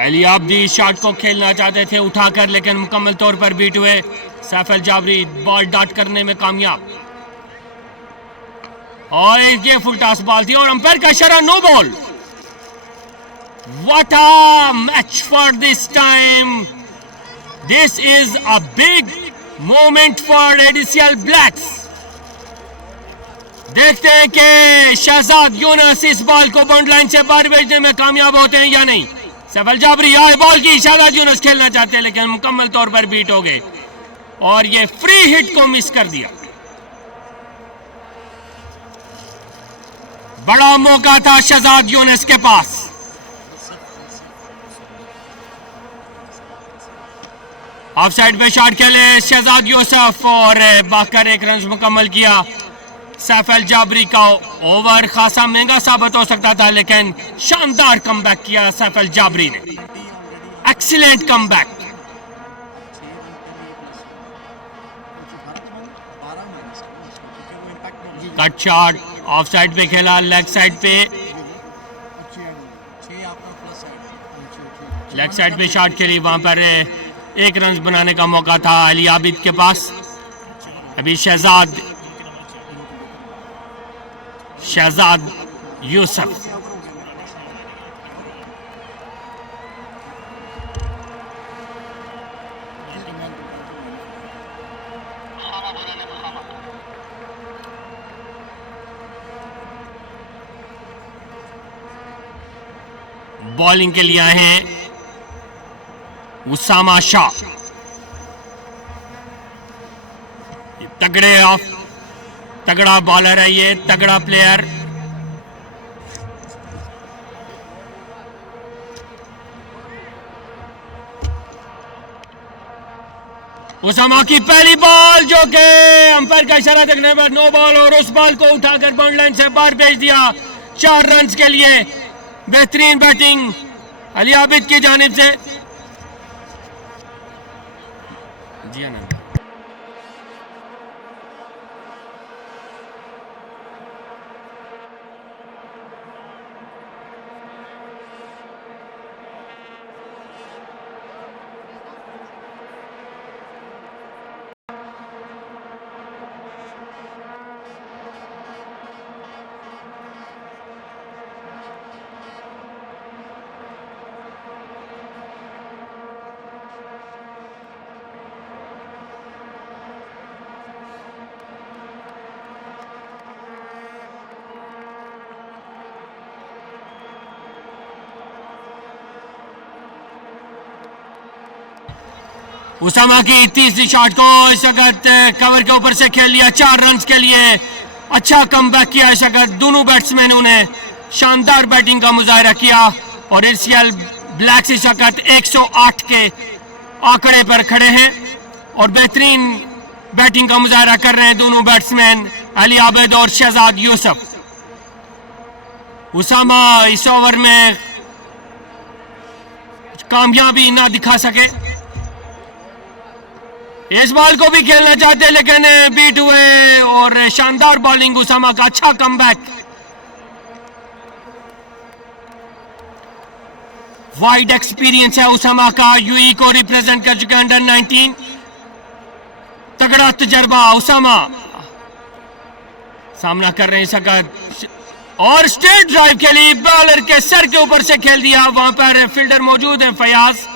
अली आबदी शॉट को खेलना चाहते थे उठाकर लेकिन मुकम्मल तौर पर बीट हुए। सैफ अल जाबरी बॉल डॉट करने में कामयाब और ये फुल टॉस बॉल थी और अंपायर का इशारा no ball. What a match for this time, this is a big moment for ADCL Blacks. देखते हैं कि शहजाद यूनुस इस बॉल को बाउंड लाइन से बाहर भेजने में कामयाब होते हैं या नहीं। सैफ अल जाबरी आए, बॉल की, शहजाद यूनुस खेलना चाहते हैं लेकिन मुकम्मल तौर पर बीट हो गए और ये फ्री हिट को मिस कर दिया। बड़ा मौका था शहजाद यूनुस के पास। ऑफ साइड पे शॉट खेले शहजाद यूसुफ और बाकर 1 रन मुकम्मल किया। सैफ अल जाबरी का ओवर खासा महंगा साबित हो सकता था लेकिन शानदार कमबैक किया सैफ अल जाबरी ने, excellent comeback. Cut shot of side पे खेला, लेग साइड पे, लेग साइड पे शॉट खेली, वहां पर 1 रन बनाने का मौका था अली आबिद के पास। अभी शहजाद यूसुफ। बॉलिंग के लिए आए हैं उसामा शाह। तगड़ा बॉलर है ये, तगड़ा प्लेयर। उसामा की पहली बॉल जो कि अंपायर का इशारा देखने पर नो बॉल, और उस बॉल को उठाकर बाउंड लाइन से बाहर भेज दिया 4 रन के लिए। बेहतरीन बैटिंग अली आबिद की जानिब से। जी आनंद। उसामा की तीसरी शॉट को इस वक्त कवर के ऊपर से खेल लिया 4 रन के लिए। अच्छा कमबैक किया इस वक्त दोनों बैट्समैनों ने, शानदार बैटिंग का मुजाहरा किया। और एशियल ब्लैक्स इस वक्त 108 के आंकड़े पर खड़े हैं और बेहतरीन बैटिंग का मुजाहरा कर रहे हैं दोनों बैट्समैन अली आबिद और शहजाद यूसुफ। उसामा इस ओवर में कामयाबी ना दिखा सके, इस बॉल को भी खेलना चाहते लेकिन बीट हुए। और शानदार बॉलिंग उसामा का, अच्छा कमबैक। वाइड एक्सपीरियंस है उसामा का, यूएई को रिप्रेजेंट कर चुके अंडर 19। तगड़ा तजर्बा उसामा सामना कर रहे हैं सकत, और स्ट्रेट ड्राइव के लिए बॉलर के सर के ऊपर से खेल दिया। वहां पर फील्डर मौजूद है फयाज,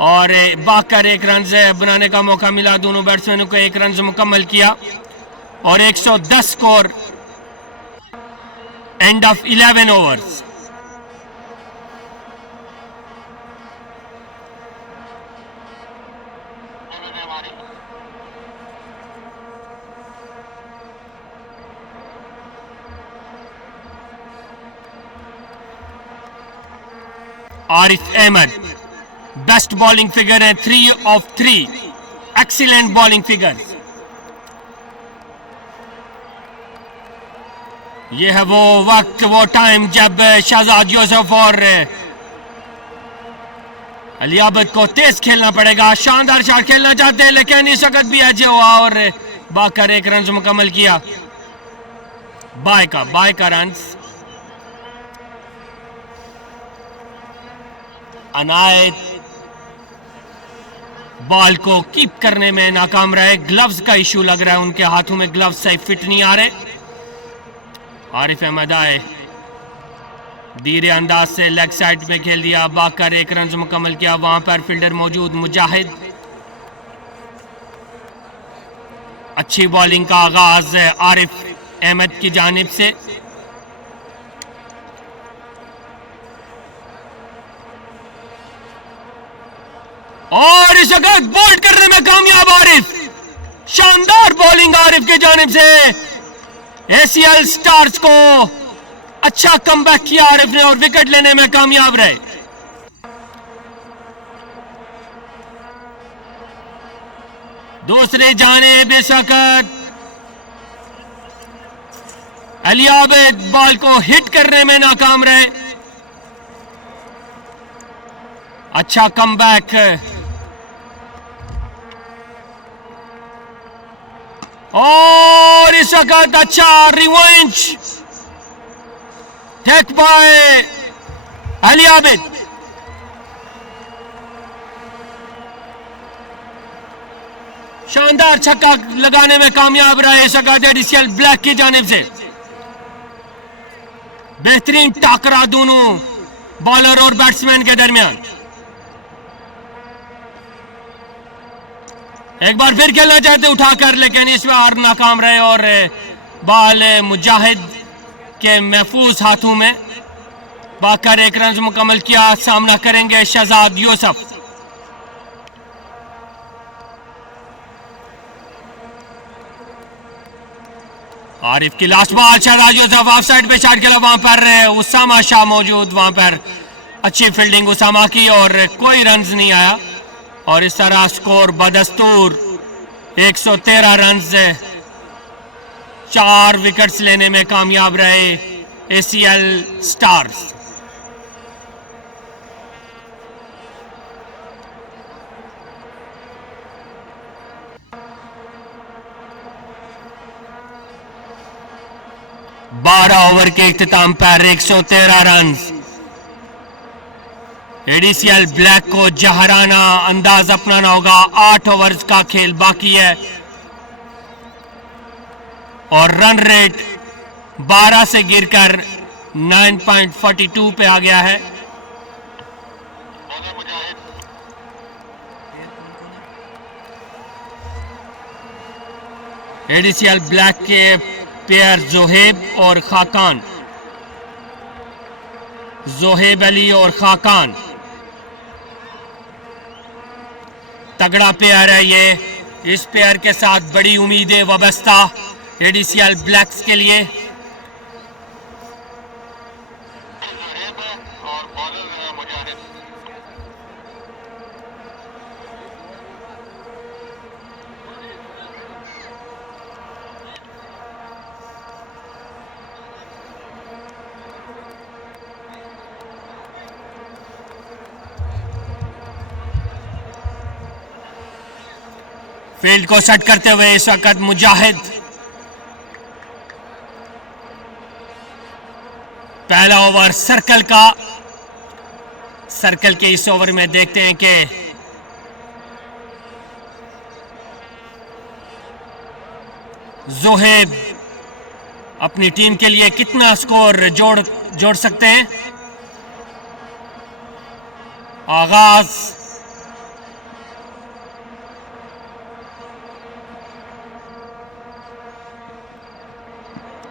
और बाकर 1 रन बनाने का मौका मिला। दोनों बैट्समैनों को 1 रन मुकम्मल किया और 110 score end of 11 overs. Arif Ahmed best bowling figure है, 3 of 3, एक्सीलेंट बॉलिंग फिगर। यह है वो वक्त, वो टाइम जब शहजाद यूसुफ और अली आबिद को तेज खेलना पड़ेगा। शानदार शॉट खेलना चाहते हैं लेकिन इस वक्त भी अजय हुआ और बाकर 1 रन मुकम्मल किया। बाय का रन। अनायत बॉल को कीप करने में नाकाम रहे। ग्लव्स का इशू लग रहा है, उनके हाथों में ग्लव्स सही फिट नहीं आ रहे। आरिफ अहमद आए, धीरे अंदाज से लेग साइड में खेल दिया। बाकर 1 रन मुकम्मल किया। वहां पर फील्डर मौजूद मुजाहिद। अच्छी बॉलिंग का आगाज आरिफ अहमद की जानिब से। और इस वक्त बोल्ड करने में कामयाब आरिफ। शानदार बॉलिंग आरिफ की जानिब से। एसीएल स्टार्स को अच्छा कमबैक किया आरिफ ने और विकेट लेने में कामयाब रहे। दूसरी जानिब इस वक्त अली आबिद बॉल को हिट करने में नाकाम रहे। अच्छा कमबैक। और इस वक्त अच्छा revenge take by Ali Abid. शानदार छक्का लगाने में कामयाब रहा इस वक्त एडिशियल ब्लैक की जानिब से। बेहतरीन टाकरा दोनों बॉलर और बैट्समैन के दरमियान। एक बार फिर खेलना चाहते उठाकर, लेकिन इस बार नाकाम रहे और बॉल मुजाहिद के महफूज हाथों में। बाकर एक रन मुकम्मल किया। सामना करेंगे शहजाद यूसुफ। आरिफ की last ball, Shahzad Yousuf off side पे शॉट खेला। वहां पर उसामा शाह मौजूद, वहां पर अच्छी फील्डिंग उसामा की और कोई रन नहीं आया। और इस तरह स्कोर बदस्तूर 113 रन से 4 विकेट्स लेने में कामयाब रहे ACL स्टार्स। बारह ओवर के इख्तिताम पर 113 रन। ADCL ब्लैक को जहराना अंदाज अपनाना होगा। 8 ओवर्स का खेल बाकी है और रन रेट 12 से गिरकर 9.42 पे आ गया है। ADCL ब्लैक के पेयर जोहेब और खाकान, जोहेब अली और खाकान, तगड़ा पेयर है ये। इस पेयर के साथ बड़ी उम्मीदें वाबस्ता ADCL ब्लैक्स के लिए। फील्ड को सेट करते हुए इस वक्त मुजाहिद पहला ओवर सर्कल का। सर्कल के इस ओवर में देखते हैं कि जोहेब अपनी टीम के लिए कितना स्कोर जोड़ सकते हैं। आगाज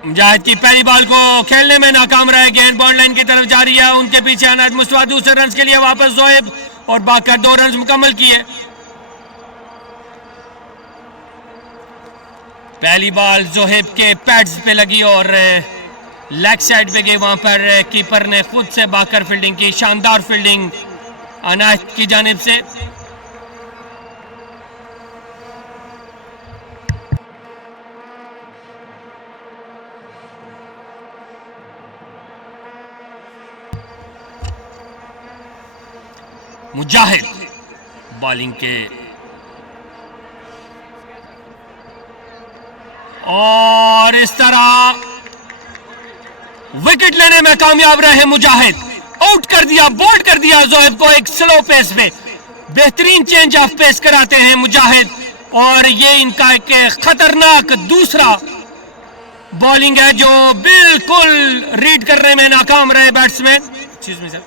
मुजाहिद की पहली बॉल को खेलने में नाकाम रहे। गेंद बॉन्ड लाइन की तरफ जा रही है। उनके पीछे अनाज मुस्तफा दूसरे रन के लिए वापस जोहेब और बाकर 2 रन मुकम्मल किए। पहली बॉल जोहेब के पैड्स पे लगी और लेग साइड पे गई। वहां पर कीपर ने खुद से बाकर फील्डिंग की। शानदार फील्डिंग अनाज की जानिब से। मुजाहिद बॉलिंग के और इस तरह विकेट लेने में कामयाब रहे मुजाहिद। आउट कर दिया, बोल्ड कर दिया जोहेब को एक स्लो पेस पे। बेहतरीन चेंज ऑफ पेस कराते हैं मुजाहिद और ये इनका एक खतरनाक दूसरा बॉलिंग है जो बिल्कुल रीड करने में नाकाम रहे बैट्समैन। Excuse me sir.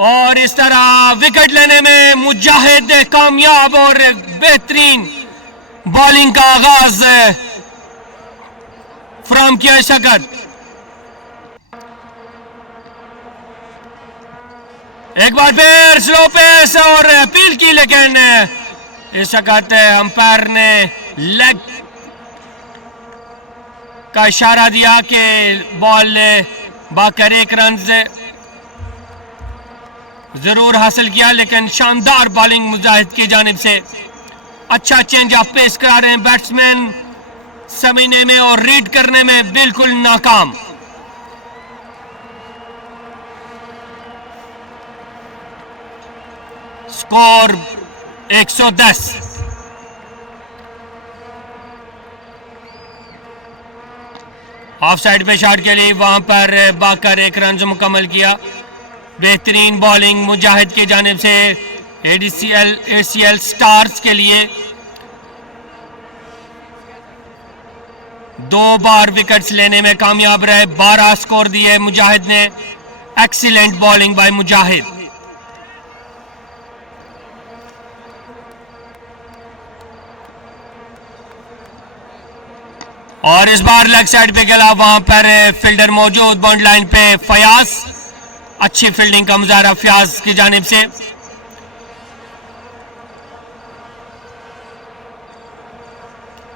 और इस तरह विकेट लेने में मुजाहिद कामयाब और बेहतरीन बॉलिंग का आगाज फराहम किया शकत। एक बार फिर स्लो पेस और अपील की, लेकिन इस वक्त अंपायर ने लेग का इशारा दिया कि बॉल बाकर 1 रन जरूर हासिल किया। लेकिन शानदार बॉलिंग मुजाहिद की जानिब से। अच्छा चेंज ऑफ पेस करा रहे हैं बैट्समैन, समझने में और रीड करने में बिल्कुल नाकाम। स्कोर 110। ऑफ साइड पे शॉट के लिए वहां पर बाकर 1 रन मुकम्मल किया। बेहतरीन बॉलिंग मुजाहिद की जानिब से ACL स्टार्स के लिए। 2 बार विकेट्स लेने में कामयाब रहे, 12 स्कोर दिए मुजाहिद ने। एक्सीलेंट बॉलिंग बाय मुजाहिद। और इस बार लेग साइड पे खेला, वहां पर फील्डर मौजूद बाउंड लाइन पे फयाज। अच्छी फील्डिंग का मुजाहरा फयाज की जानिब से।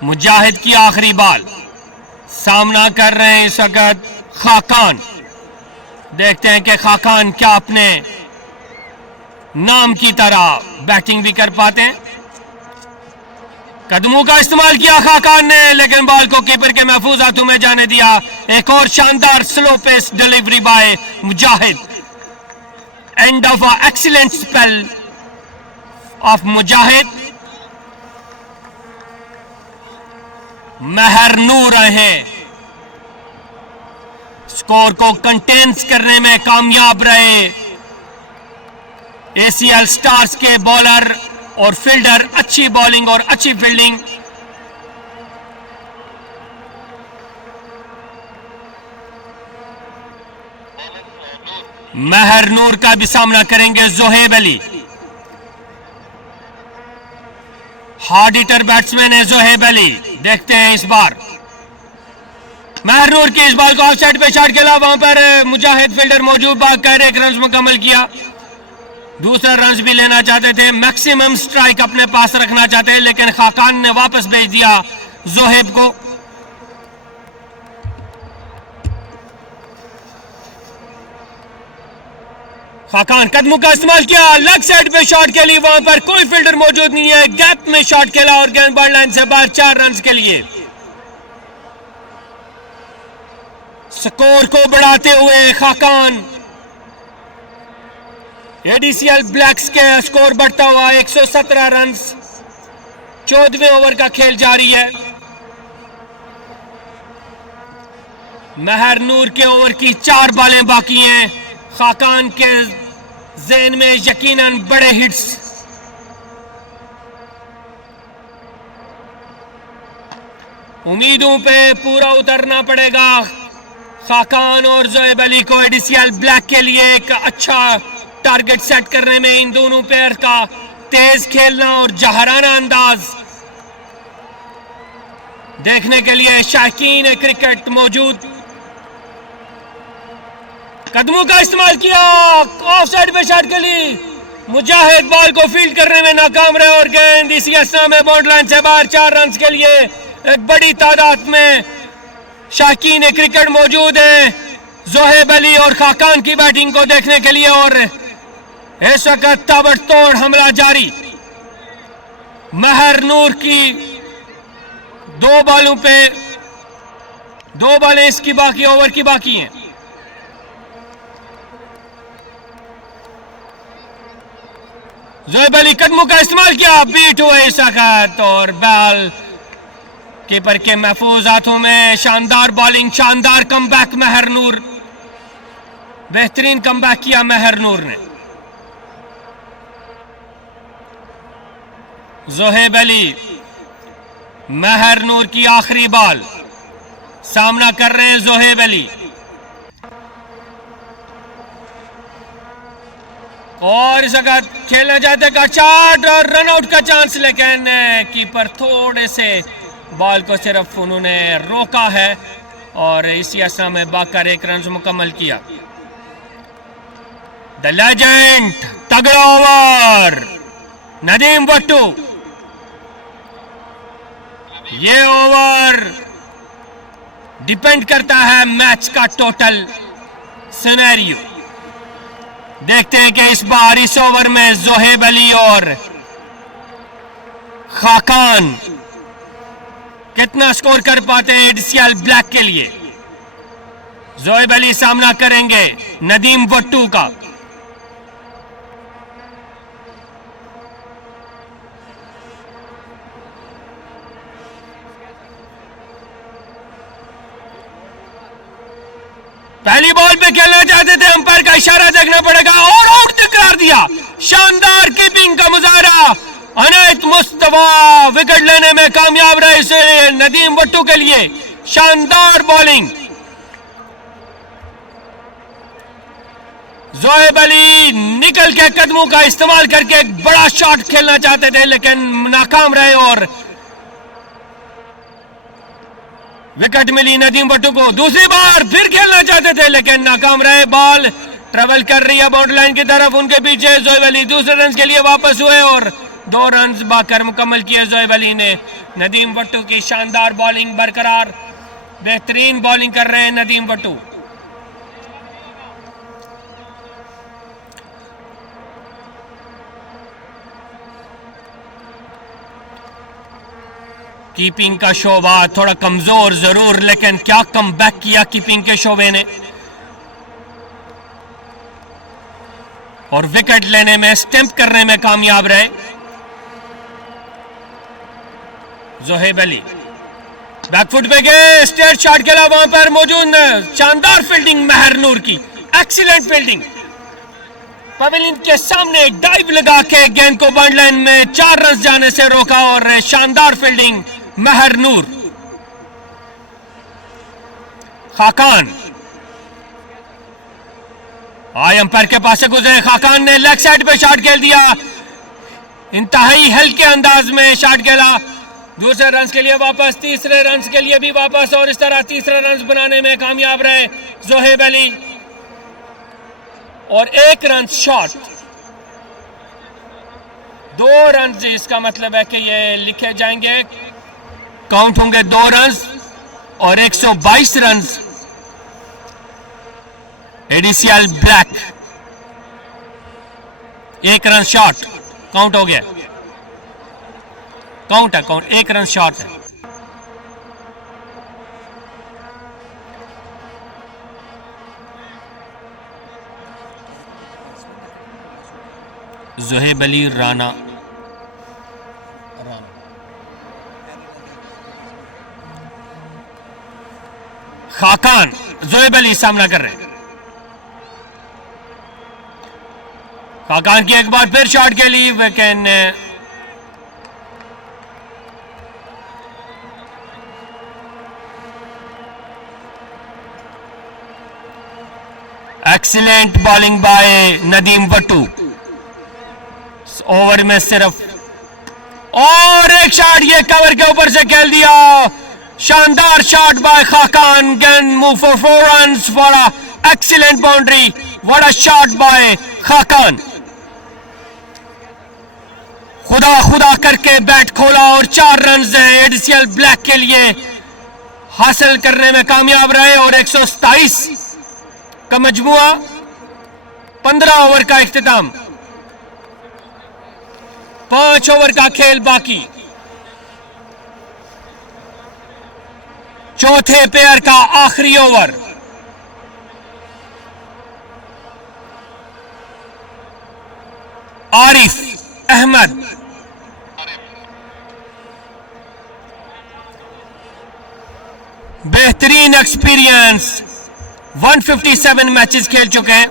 मुजाहिद की आखिरी बॉल। सामना कर रहे हैं इस वक्त खाकान। देखते हैं कि खाकान क्या अपने नाम की तरह बैटिंग भी कर पाते हैं। कदमों का इस्तेमाल किया खाकान ने, लेकिन बॉल को कीपर के महफूज हाथों में जाने दिया। एक और शानदार slow pace delivery by Mujahid. End of a excellent spell of Mujahid. Mehrnoor रहे, स्कोर को कंटेन्स करने में कामयाब रहे एसीएल स्टार्स के बॉलर और फील्डर। अच्छी बॉलिंग और अच्छी फील्डिंग। महरनूर का भी सामना करेंगे Zohaib Ali. Hard hitter batsman है जोहेब अली। देखते हैं इस बार महरनूर की इस बॉल को ऑफ साइड पे शॉट खेला, वहां पर मुजाहिद फील्डर मौजूद भाग कर 1 रन मुकम्मल किया। दूसरा रन भी लेना चाहते थे, मैक्सिमम स्ट्राइक अपने पास रखना चाहते हैं, लेकिन खाकान ने वापस भेज दिया जोहेब को। खाकान कदमों का इस्तेमाल किया, लेग साइड पे शॉट के लिए, वहां पर कोई फील्डर मौजूद नहीं है, गैप में शॉट खेला और गेंद बॉल लाइन से बाहर। 4 रन के लिए स्कोर को बढ़ाते हुए खाकान। एडीसीएल ब्लैक्स के स्कोर बढ़ता हुआ 117 रन। 14वें ओवर का खेल जारी है। महरनूर के ओवर की 4 बॉलें बाकी हैं। खाकान के ज़हन में यकीनन बड़े हिट्स। उम्मीदों पे पूरा उतरना पड़ेगा खाकान और जोहेब अली को। एडीसीएल ब्लैक के लिए एक अच्छा टारगेट सेट करने में इन दोनों प्लेयर का तेज खेलना और जहराना अंदाज देखने के लिए शायकीन क्रिकेट मौजूद। कदमों का इस्तेमाल किया, ऑफ साइड पे शॉट के लिए मुजाहिद बॉल को फील्ड करने में नाकाम रहे और गेंद इसी असना में बाउंड लाइन से बाहर। 4 रन के लिए एक बड़ी तादाद में शायकीन क्रिकेट मौजूद है जोहेब अली और खाकान की बैटिंग को देखने के लिए। और इस वक्त ताबड़तोड़ हमला जारी। महरनूर की 2 बॉलों पे 2 बॉलें इसकी बाकी ओवर की बाकी हैं। जोहेब अली कदमों का इस्तेमाल किया, बीट हुए इस वक्त और बॉल कीपर के महफूज हाथों में। शानदार बॉलिंग, शानदार कमबैक महरनूर। बेहतरीन कमबैक किया महरनूर ने। जोहेब अली, महरनूर की आखिरी बॉल। सामना कर रहे हैं जोहेब अली और इस वक्त खेलना चाहते का शॉट और रन आउट का चांस, लेकिन कीपर थोड़े से बॉल को सिर्फ उन्होंने रोका है और इसी असना में भागकर 1 रन मुकम्मल किया। द लेजेंड, तगड़ा ओवर नदीम भट्टू। ये ओवर डिपेंड करता है मैच का टोटल सिनेरियो। देखते हैं कि इस बार इस ओवर में जोहेब अली और खाकान कितना स्कोर कर पाते हैं एडीसीएल ब्लैक के लिए। जोहेब अली सामना करेंगे नदीम भट्टू का। पहली बॉल पे खेलना चाहते थे, अंपायर का इशारा देखना पड़ेगा और आउट करार दिया। शानदार कीपिंग का मुजाहरा। अनायत मुस्तफा विकेट लेने में कामयाब रहे इसे नदीम भट्टू के लिए। शानदार बॉलिंग। जोहेब अली निकल के कदमों का इस्तेमाल करके एक बड़ा शॉट खेलना चाहते थे लेकिन नाकाम रहे और विकेट मिली नदीम भट्टू को। दूसरी बार फिर खेलना चाहते थे लेकिन नाकाम रहे। बॉल ट्रेवल कर रही है बाउंड्री लाइन की तरफ, उनके पीछे जोहेब अली दूसरे रन के लिए वापस हुए और 2 रन बाकर मुकम्मल किए जोहेब अली ने। नदीम भट्टू की शानदार बॉलिंग बरकरार, बेहतरीन बॉलिंग कर रहे हैं नदीम भट्टू। कीपिंग का शोबा थोड़ा कमजोर जरूर, लेकिन क्या कमबैक किया कीपिंग के शोबे ने और विकेट लेने में, स्टंप करने में कामयाब रहे जोहेब अली। बैकफुट पे गए, स्ट्रेट शॉट खेला, वहां पर मौजूद शानदार फील्डिंग महर नूर की, एक्सीलेंट फील्डिंग। पवेलियन के सामने डाइव लगा के गेंद को बाउंड्री लाइन में 4 रन जाने से रोका और शानदार फील्डिंग महर नूर। खाकान आए अंपायर के पास से गुजरे, खाकान ने लेग साइड पे शॉट खेल दिया, इंतहाई हल्के अंदाज में शॉट खेला। दूसरे रन के लिए वापस, तीसरे रन के लिए भी वापस और इस तरह तीसरा रन बनाने में कामयाब रहे जोहेब अली और 1 रन शॉट, 2 रन। इसका मतलब है कि ये लिखे जाएंगे, काउंट होंगे 2 रन और 122 run. ADCL Black 1 run shot count हो गया, काउंट है, काउंट 1 रन शॉट है। जोहेब अली राना, खाकान, जोहेब अली सामना कर रहे हैं। खाकान की एक बार फिर शॉट के लिए, लेकिन excellent bowling bye Nadeem Bhattu. Over में सिर्फ और एक शॉट, ये कवर के ऊपर से खेल दिया, शानदार शॉट बाय खाकान। गेंद move for 4 runs for excellent boundary. What a shot by Khaqan. खुदा खुदा करके बैट खोला और 4 रन एडीसीएल ब्लैक के लिए हासिल करने में कामयाब रहे और 127 का मजमुआ, 15 ओवर का इख्तिताम, 5 ओवर का खेल बाकी। चौथे पेयर का आखिरी ओवर। आरिफ अहमद बेहतरीन एक्सपीरियंस, 157 मैचेस खेल चुके हैं,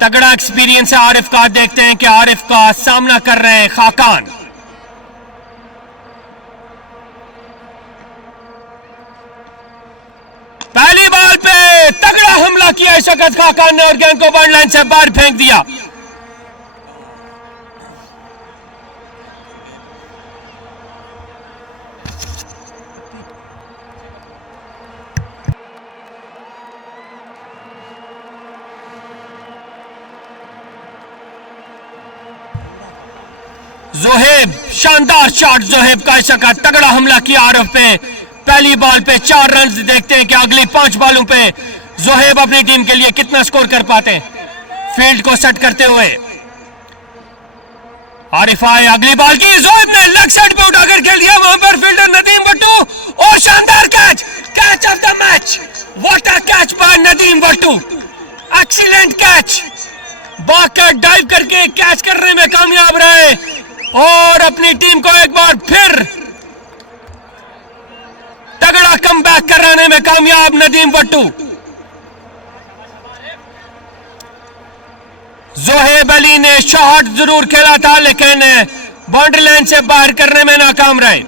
तगड़ा एक्सपीरियंस है आरिफ का। देखते हैं कि आरिफ का सामना कर रहे हैं खाकान। पहली बॉल पे तगड़ा हमला किया इस वक्त खाकान ने और गेंद को बाउंड्री लाइन से बाहर फेंक दिया। जोहेब, शानदार शॉट जोहेब का, इस वक्त तगड़ा हमला किया आरिफ पे। पहली बॉल पे 4 रन। देखते हैं कि अगली 5 बॉलों पे जोहेब अपनी टीम के लिए कितना स्कोर कर पाते हैं फील्ड को सेट करते हुए। आरिफ आए, अगली बॉल की, जोहेब ने लेग साइड पे उठाकर खेल दिया, वहां पर फील्डर नदीम भट्टू और शानदार catch, catch of the match. What a catch by Nadeem Bhattu, excellent catch. Baqar dive करके कैच करने में कामयाब रहे और अपनी टीम को एक बार फिर तगड़ा कमबैक कराने में कामयाब नदीम भट्टू। जोहेब अली ने शॉट जरूर खेला था लेकिन बाउंड्री लाइन से बाहर करने में नाकाम रहे।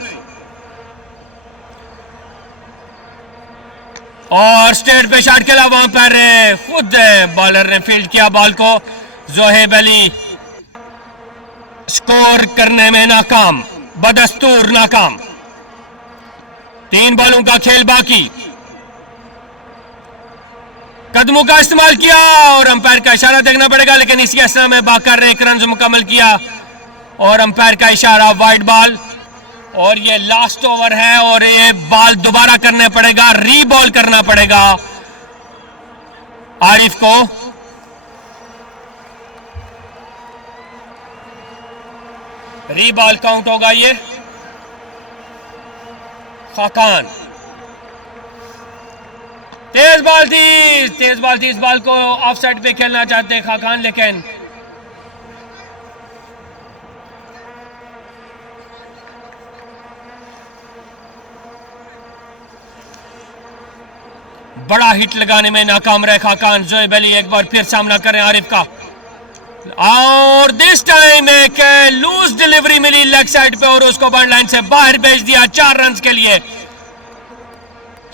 और स्ट्रेट पे शॉट खेला, वहां पर खुद बॉलर ने फील्ड किया बॉल को। जोहेब अली स्कोर करने में नाकाम, बदस्तूर नाकाम। 3 बॉलों का खेल बाकी। कदमों का इस्तेमाल किया और अंपायर का इशारा देखना पड़ेगा, लेकिन इसी असना में बाकर ने 1 रन मुकम्मल किया और अंपायर का इशारा वाइड बॉल। और ये लास्ट ओवर है और ये बॉल दोबारा करने पड़ेगा, री बॉल करना पड़ेगा आरिफ को। री बॉल काउंट होगा ये। खाकान तेज बॉल थी, इस बॉल को ऑफ साइड पे खेलना चाहते हैं खाकान, लेकिन बड़ा हिट लगाने में नाकाम रहे खाकान। जोहेब अली एक बार फिर सामना करें आरिफ का, और दिस टाइम एक लूज डिलीवरी मिली लेग साइड पे और उसको बॉल लाइन से बाहर भेज दिया 4 रन के लिए।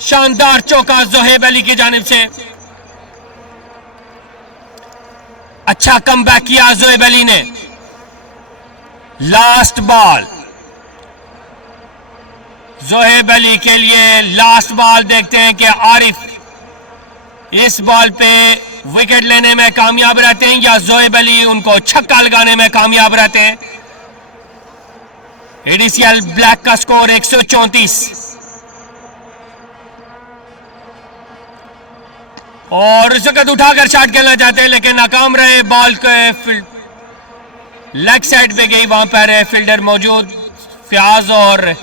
शानदार चौका जोहेब अली की जानिब से। अच्छा कमबैक किया जोहेब अली ने। लास्ट बॉल जोहेब अली के लिए, लास्ट बॉल। देखते हैं कि आरिफ इस बॉल पे विकेट लेने में कामयाब रहते हैं या जोहेब अली उनको छक्का लगाने में कामयाब रहते हैं। एडीसीएल ब्लैक का स्कोर 134 और इस वक्त उठाकर शॉट खेलना चाहते हैं, लेकिन नाकाम रहे। बॉल के लेग साइड पे गई, वहां पर है फील्डर मौजूद फयाज और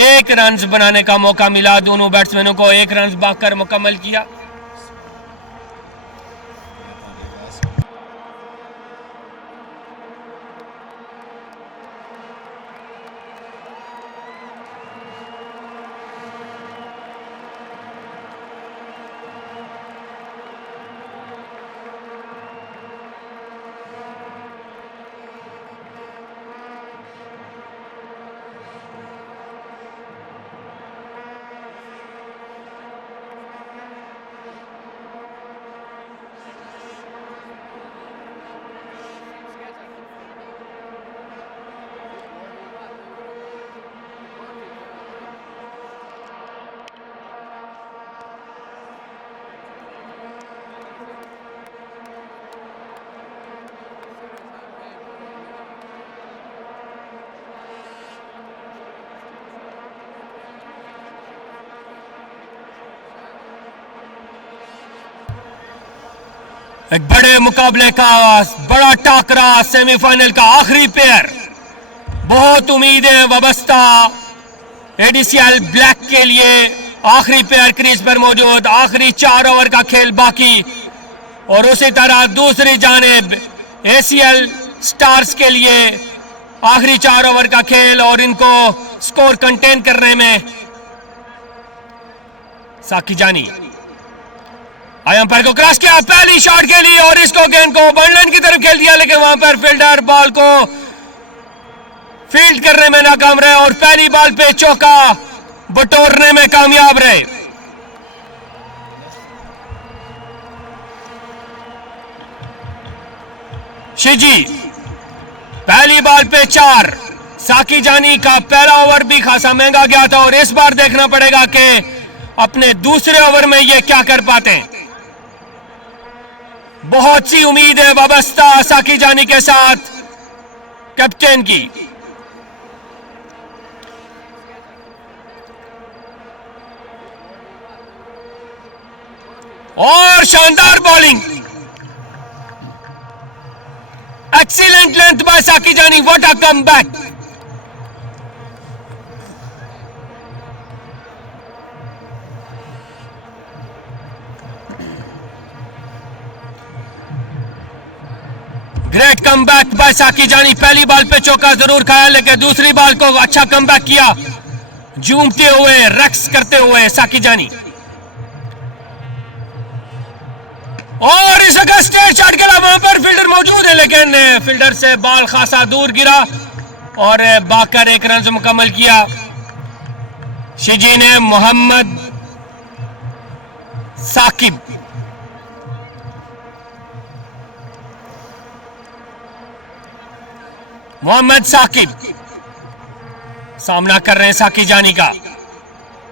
1 रन बनाने का मौका मिला दोनों बैट्समैनों को। 1 रन बाकर मुकम्मल किया। एक बड़े मुकाबले का बड़ा टाकरा, सेमीफाइनल का आखिरी पेयर। बहुत उम्मीदें वाबस्ता एडीसीएल ब्लैक के लिए। आखिरी पेयर क्रीज पर मौजूद, आखिरी 4 ओवर का खेल बाकी। और उसी तरह दूसरी जानिब एसीएल स्टार्स के लिए आखिरी 4 ओवर का खेल और इनको स्कोर कंटेन करने में साकी जानी अंपायर को क्रॉस किया पहली शॉट के लिए और इसको गेंद को बॉललाइन की तरफ खेल दिया, लेकिन वहां पर फील्डर बॉल को फील्ड करने में नाकाम रहे और पहली बॉल पे चौका बटोरने में कामयाब रहे। शिजी पहली बॉल पे 4। साकी जानी का पहला ओवर भी खासा महंगा गया था और इस बार देखना पड़ेगा कि अपने दूसरे ओवर में ये क्या कर पाते हैं। बहुत सी उम्मीद है वाबस्ता साकी जानी के साथ कैप्टन की। और शानदार bowling, excellent length by Saqi Jani, what a comeback. Great comeback by Saqi Jani. पहली बॉल पे चौका जरूर खाया, लेकिन दूसरी बॉल को अच्छा कमबैक किया, झूमते हुए रक्स करते हुए साकी जानी। और इस जगह स्ट्रेट शॉट खेला, वहां पर फील्डर मौजूद है, लेकिन फील्डर से बॉल खासा दूर गिरा और बाकर 1 रन मुकम्मल किया। शिजी ने मोहम्मद साकिब, मोहम्मद साकिब सामना कर रहे हैं साकी जानी का।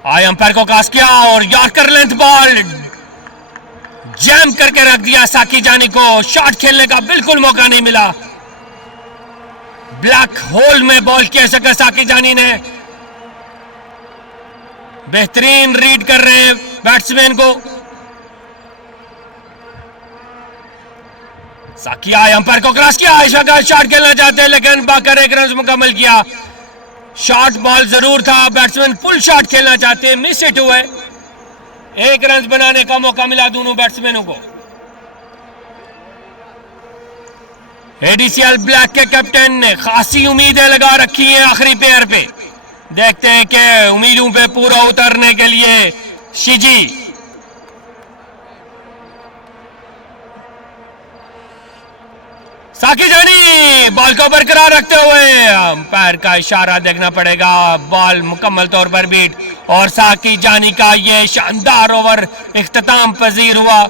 आई अंपायर को कास्ट किया और यॉर्कर लेंथ बॉल जैम करके रख दिया। साकी जानी को शॉट खेलने का बिल्कुल मौका नहीं मिला। ब्लैक होल में बॉल किया सका साकी जानी ने। बेहतरीन रीड कर रहे हैं बैट्समैन को। साकी आए अंपायर को क्रॉस किया। शॉट खेलना चाहते हैं लेकिन बाकर एक रन मुकम्मल किया। शॉर्ट बॉल जरूर था, बैट्समैन फुल शॉट खेलना चाहते हैं, मिस हिट हुए। एक रन बनाने का मौका मिला दोनों बैट्समैनों को। एडीसीएल ब्लैक के कैप्टन ने खासी उम्मीदें लगा रखी हैं आखिरी पेयर पे। देखते हैं कि उम्मीदों पे पूरा उतरने के लिए शिजी साकी जानी बॉल को बरकरार रखते हुए अंपायर का इशारा देखना पड़ेगा। बॉल मुकम्मल तौर पर बीट और साकी जानी का ये शानदार ओवर इख्तिताम पजीर हुआ।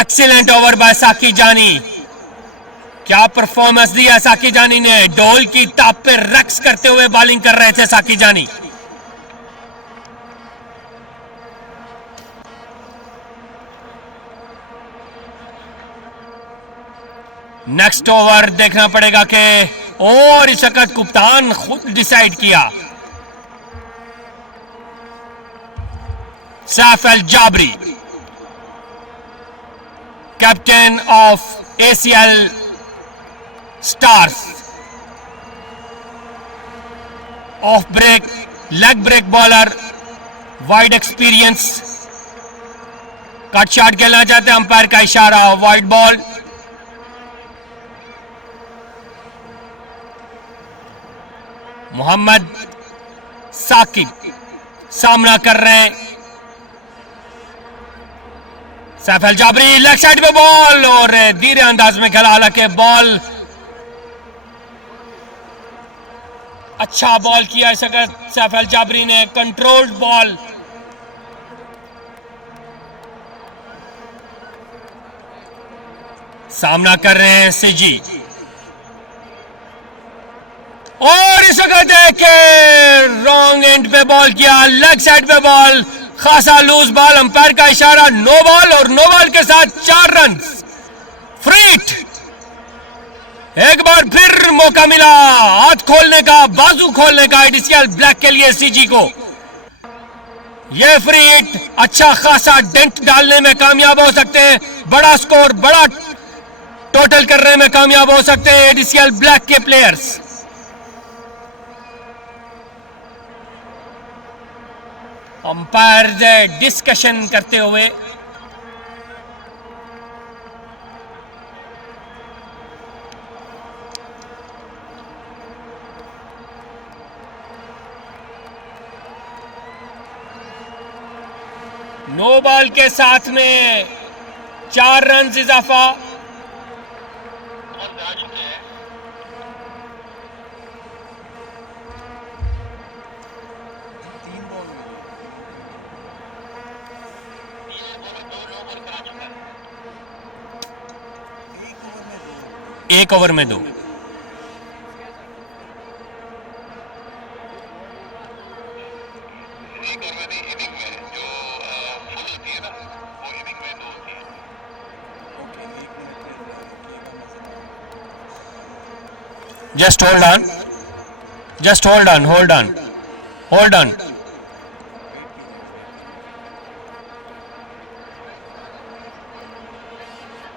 एक्सीलेंट ओवर बाय साकी जानी। क्या परफॉर्मेंस दिया साकी जानी ने। डोल की ताप पे रक्स करते हुए बॉलिंग कर रहे थे साकी जानी। नेक्स्ट ओवर देखना पड़ेगा कि और इस वक्त कप्तान खुद डिसाइड किया। Saif Al Jabri captain of ACL Stars, off break leg break bowler, wide experience, cut shot खेलना चाहते हैं। अंपायर का इशारा, वाइड बॉल। मोहम्मद साकिब सामना कर रहे हैं। सैफ अल जाबरी लेग साइड पे बॉल और धीरे अंदाज में खेला, हालांकि बॉल अच्छा बॉल किया इस वक्त सैफ अल जाबरी ने। Controlled ball. सामना कर रहे हैं सीजी और इस वक्त देखे रॉन्ग एंड पे बॉल किया, लेग साइड पे बॉल, खासा लूज बॉल। अंपायर का इशारा, नो बॉल और नो बॉल के साथ 4 रन। फ्रीट एक बार फिर मौका मिला हाथ खोलने का, बाजू खोलने का एडीसीएल ब्लैक के लिए सीजी को। यह फ्री हिट अच्छा खासा डेंट डालने में कामयाब हो सकते हैं, बड़ा स्कोर बड़ा टोटल करने में कामयाब हो सकते हैं एडीसीएल ब्लैक के प्लेयर्स। अंपायर डिस्कशन करते हुए नो बॉल के साथ में 4 रन इजाफा। एक ओवर में 2। Just hold on. Just hold on. Hold on. Hold on.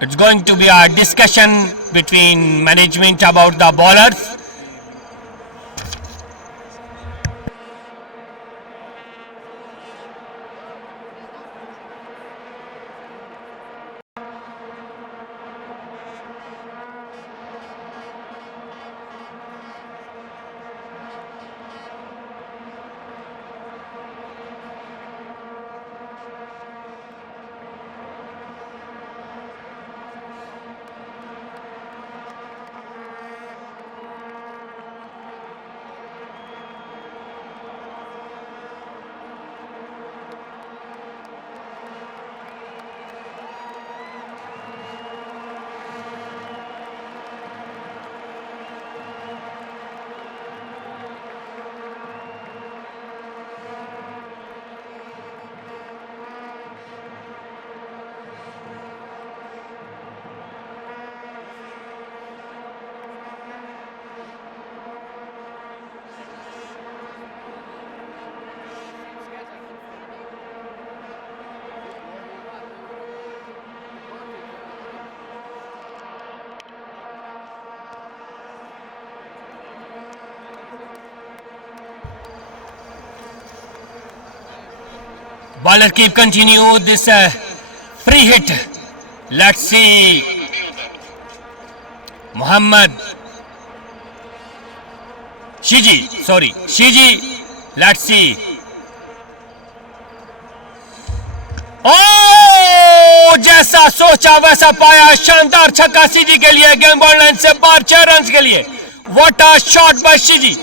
It's going to be a discussion between management about the bowlers. Bowler keep continue this free hit. Let's see. Muhammad Shiji. Let's see. ओ जैसा सोचा वैसा पाया, शानदार छक्का सीजी के लिए, गेम बॉल लाइन से बाहर 6 रन के लिए. What a shot bye CG.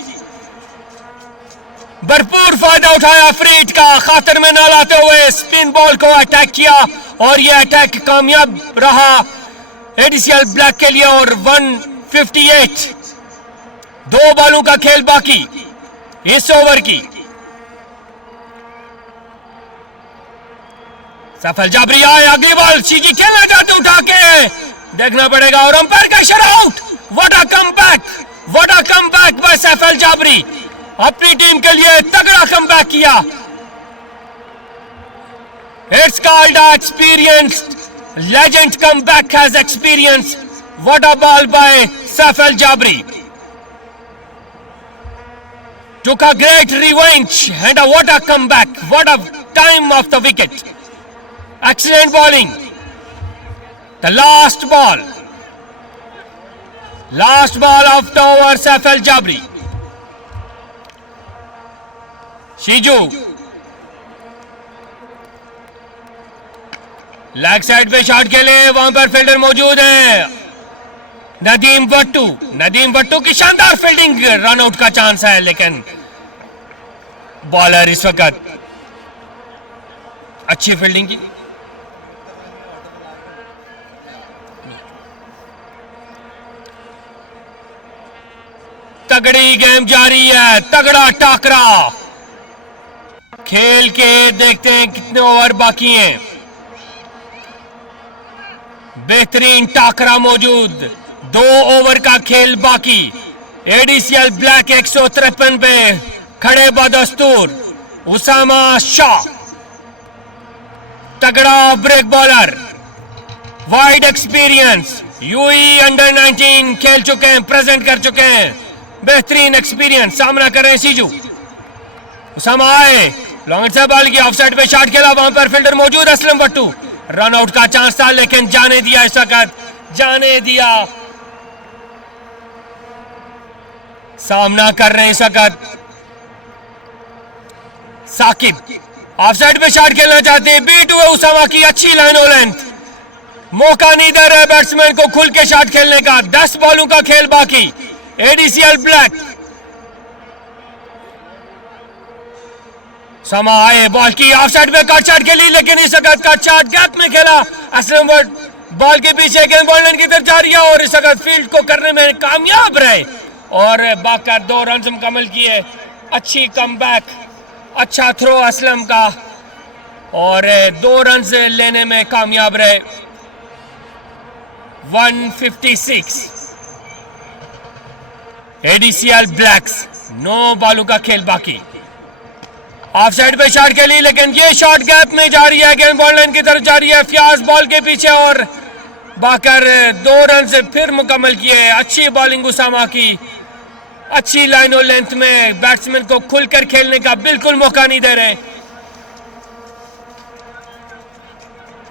भरपूर फायदा उठाया फ्री हिट का, खातर में न लाते हुए स्पिन बॉल को अटैक किया और यह अटैक कामयाब रहा एडीसीएल ब्लैक के लिए. और 158, 2 बॉलों का खेल बाकी इस ओवर की. सफल जाबरी आए, अगली बॉल सीजी खेलना चाहते उठा के, देखना पड़ेगा और अंपायर का इशारा out. What a comeback by Safal Jabri. अपनी टीम के लिए तगड़ा कमबैक किया. It's called experienced legend comeback has experience. What a ball by Safal Jabri. Took a great revenge and what a comeback. What a time of the wicket. Excellent bowling. The last ball of the over, Safal Jabri. Shiju leg side पे शॉट खेले, वहां पर फील्डर मौजूद है. नदीम भट्टू की शानदार फील्डिंग, रन आउट का चांस है, लेकिन बॉलर इस वक्त अच्छी फील्डिंग की. तगड़ी गेम जारी है, तगड़ा टाकरा. खेल के देखते हैं कितने ओवर बाकी हैं. बेहतरीन टाकरा मौजूद, 2 ओवर का खेल बाकी. एडीसीएल ब्लैक 153 पे खड़े बदस्तूर उसामा शाह, तगड़ा break bowler, wide experience, UAE under 19 खेल चुके हैं, प्रेजेंट कर चुके हैं, बेहतरीन एक्सपीरियंस. सामना कर रहे हैं सीजू. उसामा आए, लॉन्ग से बॉल की, ऑफ साइड पे शॉट खेला, वहां पर फील्डर मौजूद असलम भट्टू. रन आउट का चांस था लेकिन जाने दिया इस वक्त, जाने दिया. सामना कर रहे हैं इस वक्त साकिब, ऑफ साइड पे शॉट खेलना चाहते हैं, बीट हुए उसामा की, अच्छी लाइन और लेंथ. मौका नहीं दे रहे बैट्समैन को खुल के शॉट खेलने का. 10 बॉलों का खेल बाकी. एडीसीएल ब्लैक समा आए, बॉल की, ऑफ साइड पे कट शॉट खेली, लेकिन इस वक्त कट शॉट गैप में खेला. असलम बॉल के पीछे गेंद बॉल लाइन की तरफ जा रही है और इस वक्त फील्ड को करने में कामयाब रहे और बाकर 2 रन मुकम्मल किए. अच्छी कमबैक, अच्छा थ्रो असलम का और 2 रन लेने में कामयाब रहे. 156. एडीसीएल ब्लैक्स 9 बॉलों का खेल बाकी. ऑफ साइड पे शॉट खेली, लेकिन ये शॉट गैप में जा रही है, गेंद बॉल लाइन की तरफ जा रही है. फ्याज बॉल के पीछे और बाकर 2 रन से फिर मुकम्मल किए. अच्छी बॉलिंग उसामा की, अच्छी लाइन और लेंथ में, बैट्समैन को खुलकर खेलने का बिल्कुल मौका नहीं दे रहे.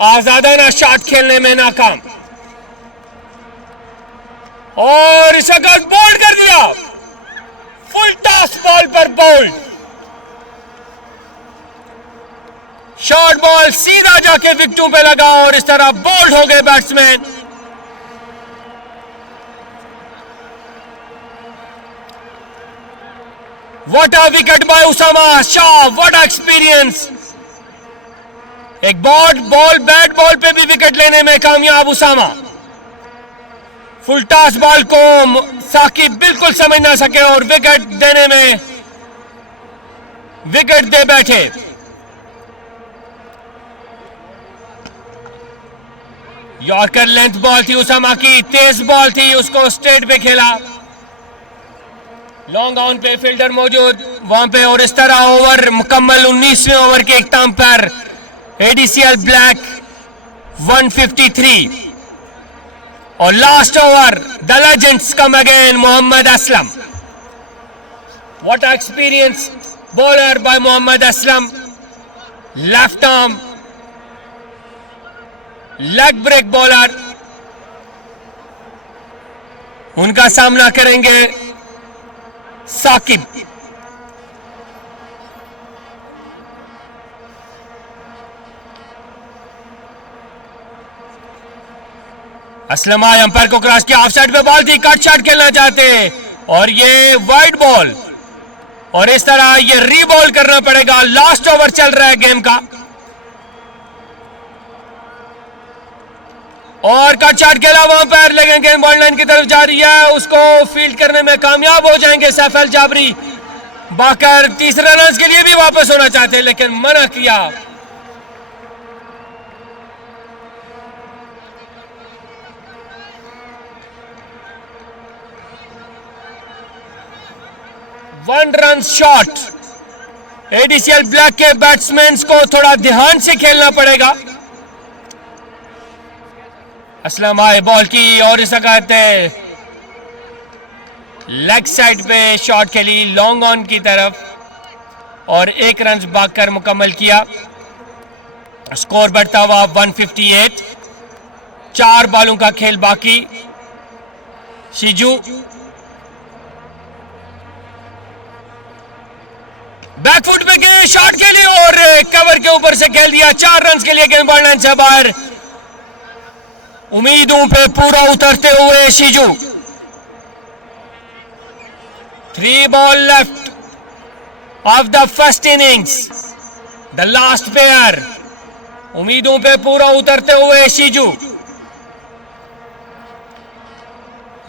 आजादाना शॉट खेलने में नाकाम और इस वक्त बोल्ड कर दिया. फुल टॉस बॉल पर बोल्ड. शॉर्ट बॉल सीधा जाके विकेटों पे लगा और इस तरह बोल्ड हो गए batsman. What a wicket by Usama Shah, what a experience. एक बॉल बैट बॉल पे भी विकेट लेने में कामयाब उसामा. फुल टॉस बॉल को साकिब बिल्कुल समझ ना सके और विकेट देने में विकेट दे बैठे. यॉर्कर लेंथ बॉल थी उसामा की, तेज बॉल थी, उसको स्ट्रेट पे खेला. लॉन्ग ऑन पे फील्डर मौजूद वहां पे और इस तरह ओवर मुकम्मल. 19वें ओवर के इख्ताम पर एडीसीएल ब्लैक 153 और last over the legends come again. Mohammad Aslam, what experience bowler by Mohammad Aslam. Left arm leg break bowler, उनका सामना करेंगे साकिब। असलम आए अंपायर को क्रॉस किया, ऑफ साइड पे बॉल थी, कट शॉट खेलना चाहते और ये वाइड बॉल, और इस तरह ये रीबॉल करना पड़ेगा। लास्ट ओवर चल रहा है गेम का और कट शॉट खेला वहां पर, लेकिन गेंद बॉल लाइन की तरफ जा रही है, उसको फील्ड करने में कामयाब हो जाएंगे सैफ अल जाबरी। बाकर तीसरे रन के लिए भी वापस होना चाहते हैं लेकिन मना किया। One run shot. ADCL Black के बैट्समैन को थोड़ा ध्यान से खेलना पड़ेगा। असलम आए बॉल की और इसे कहते लेग साइड पे शॉट खेली लॉन्ग ऑन की तरफ और एक रन भागकर मुकम्मल किया। स्कोर बढ़ता हुआ 158। 4 बॉलों का खेल बाकी। शिजू बैकफुट पे गए, शॉट के लिए और कवर के ऊपर से खेल दिया। 4 रन के लिए गेंद बॉल लाइन से बाहर। उम्मीदों पे पूरा उतरते हुए शिजू। 3 ball left of the first innings, the last pair. उम्मीदों पे पूरा उतरते हुए शिजू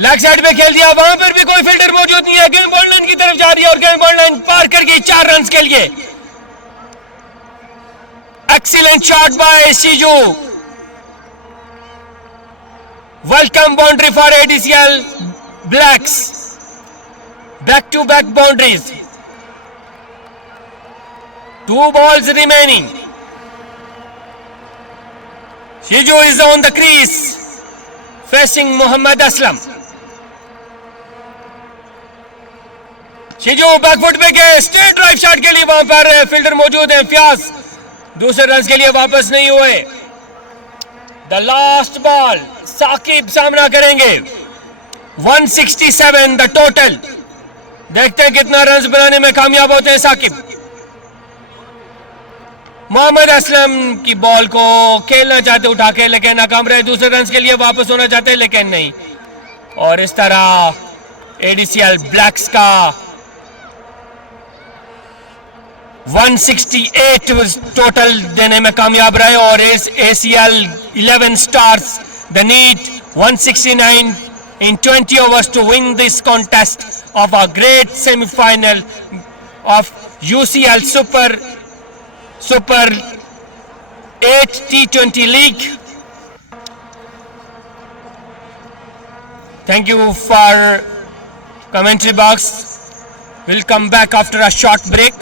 लेग साइड पे खेल दिया, वहां पर भी कोई फील्डर मौजूद नहीं है। गेंद बॉल लाइन की तरफ जा रही है और गेंद बॉल लाइन पार कर गई 4 रन के लिए। Excellent shot by Shiju. Welcome boundary for ADCL Blacks. Back to back boundaries. 2 balls remaining. Shiju is on the crease facing Mohammad Aslam. Shiju back foot पे गए, स्ट्रेट ड्राइव शॉट के लिए वहां पर फील्डर मौजूद है। फ्याज दूसरे रन के लिए वापस नहीं हुए। द लास्ट बॉल साकिब सामना करेंगे। 167 द टोटल। देखते हैं कितना रन बनाने में कामयाब होते हैं साकिब। मोहम्मद असलम की बॉल को खेलना चाहते उठा के, लेकिन नाकाम रहे। दूसरे रन के लिए वापस होना चाहते लेकिन नहीं। और इस तरह एडीसीएल ब्लैक्स का 168 टोटल देने में कामयाब रहे और इस ACL 11 stars the need 169 in 20 overs to win this contest of a great semi-final of UCL Super 8 T20 League. Thank you for commentary box. We'll come back after a short break.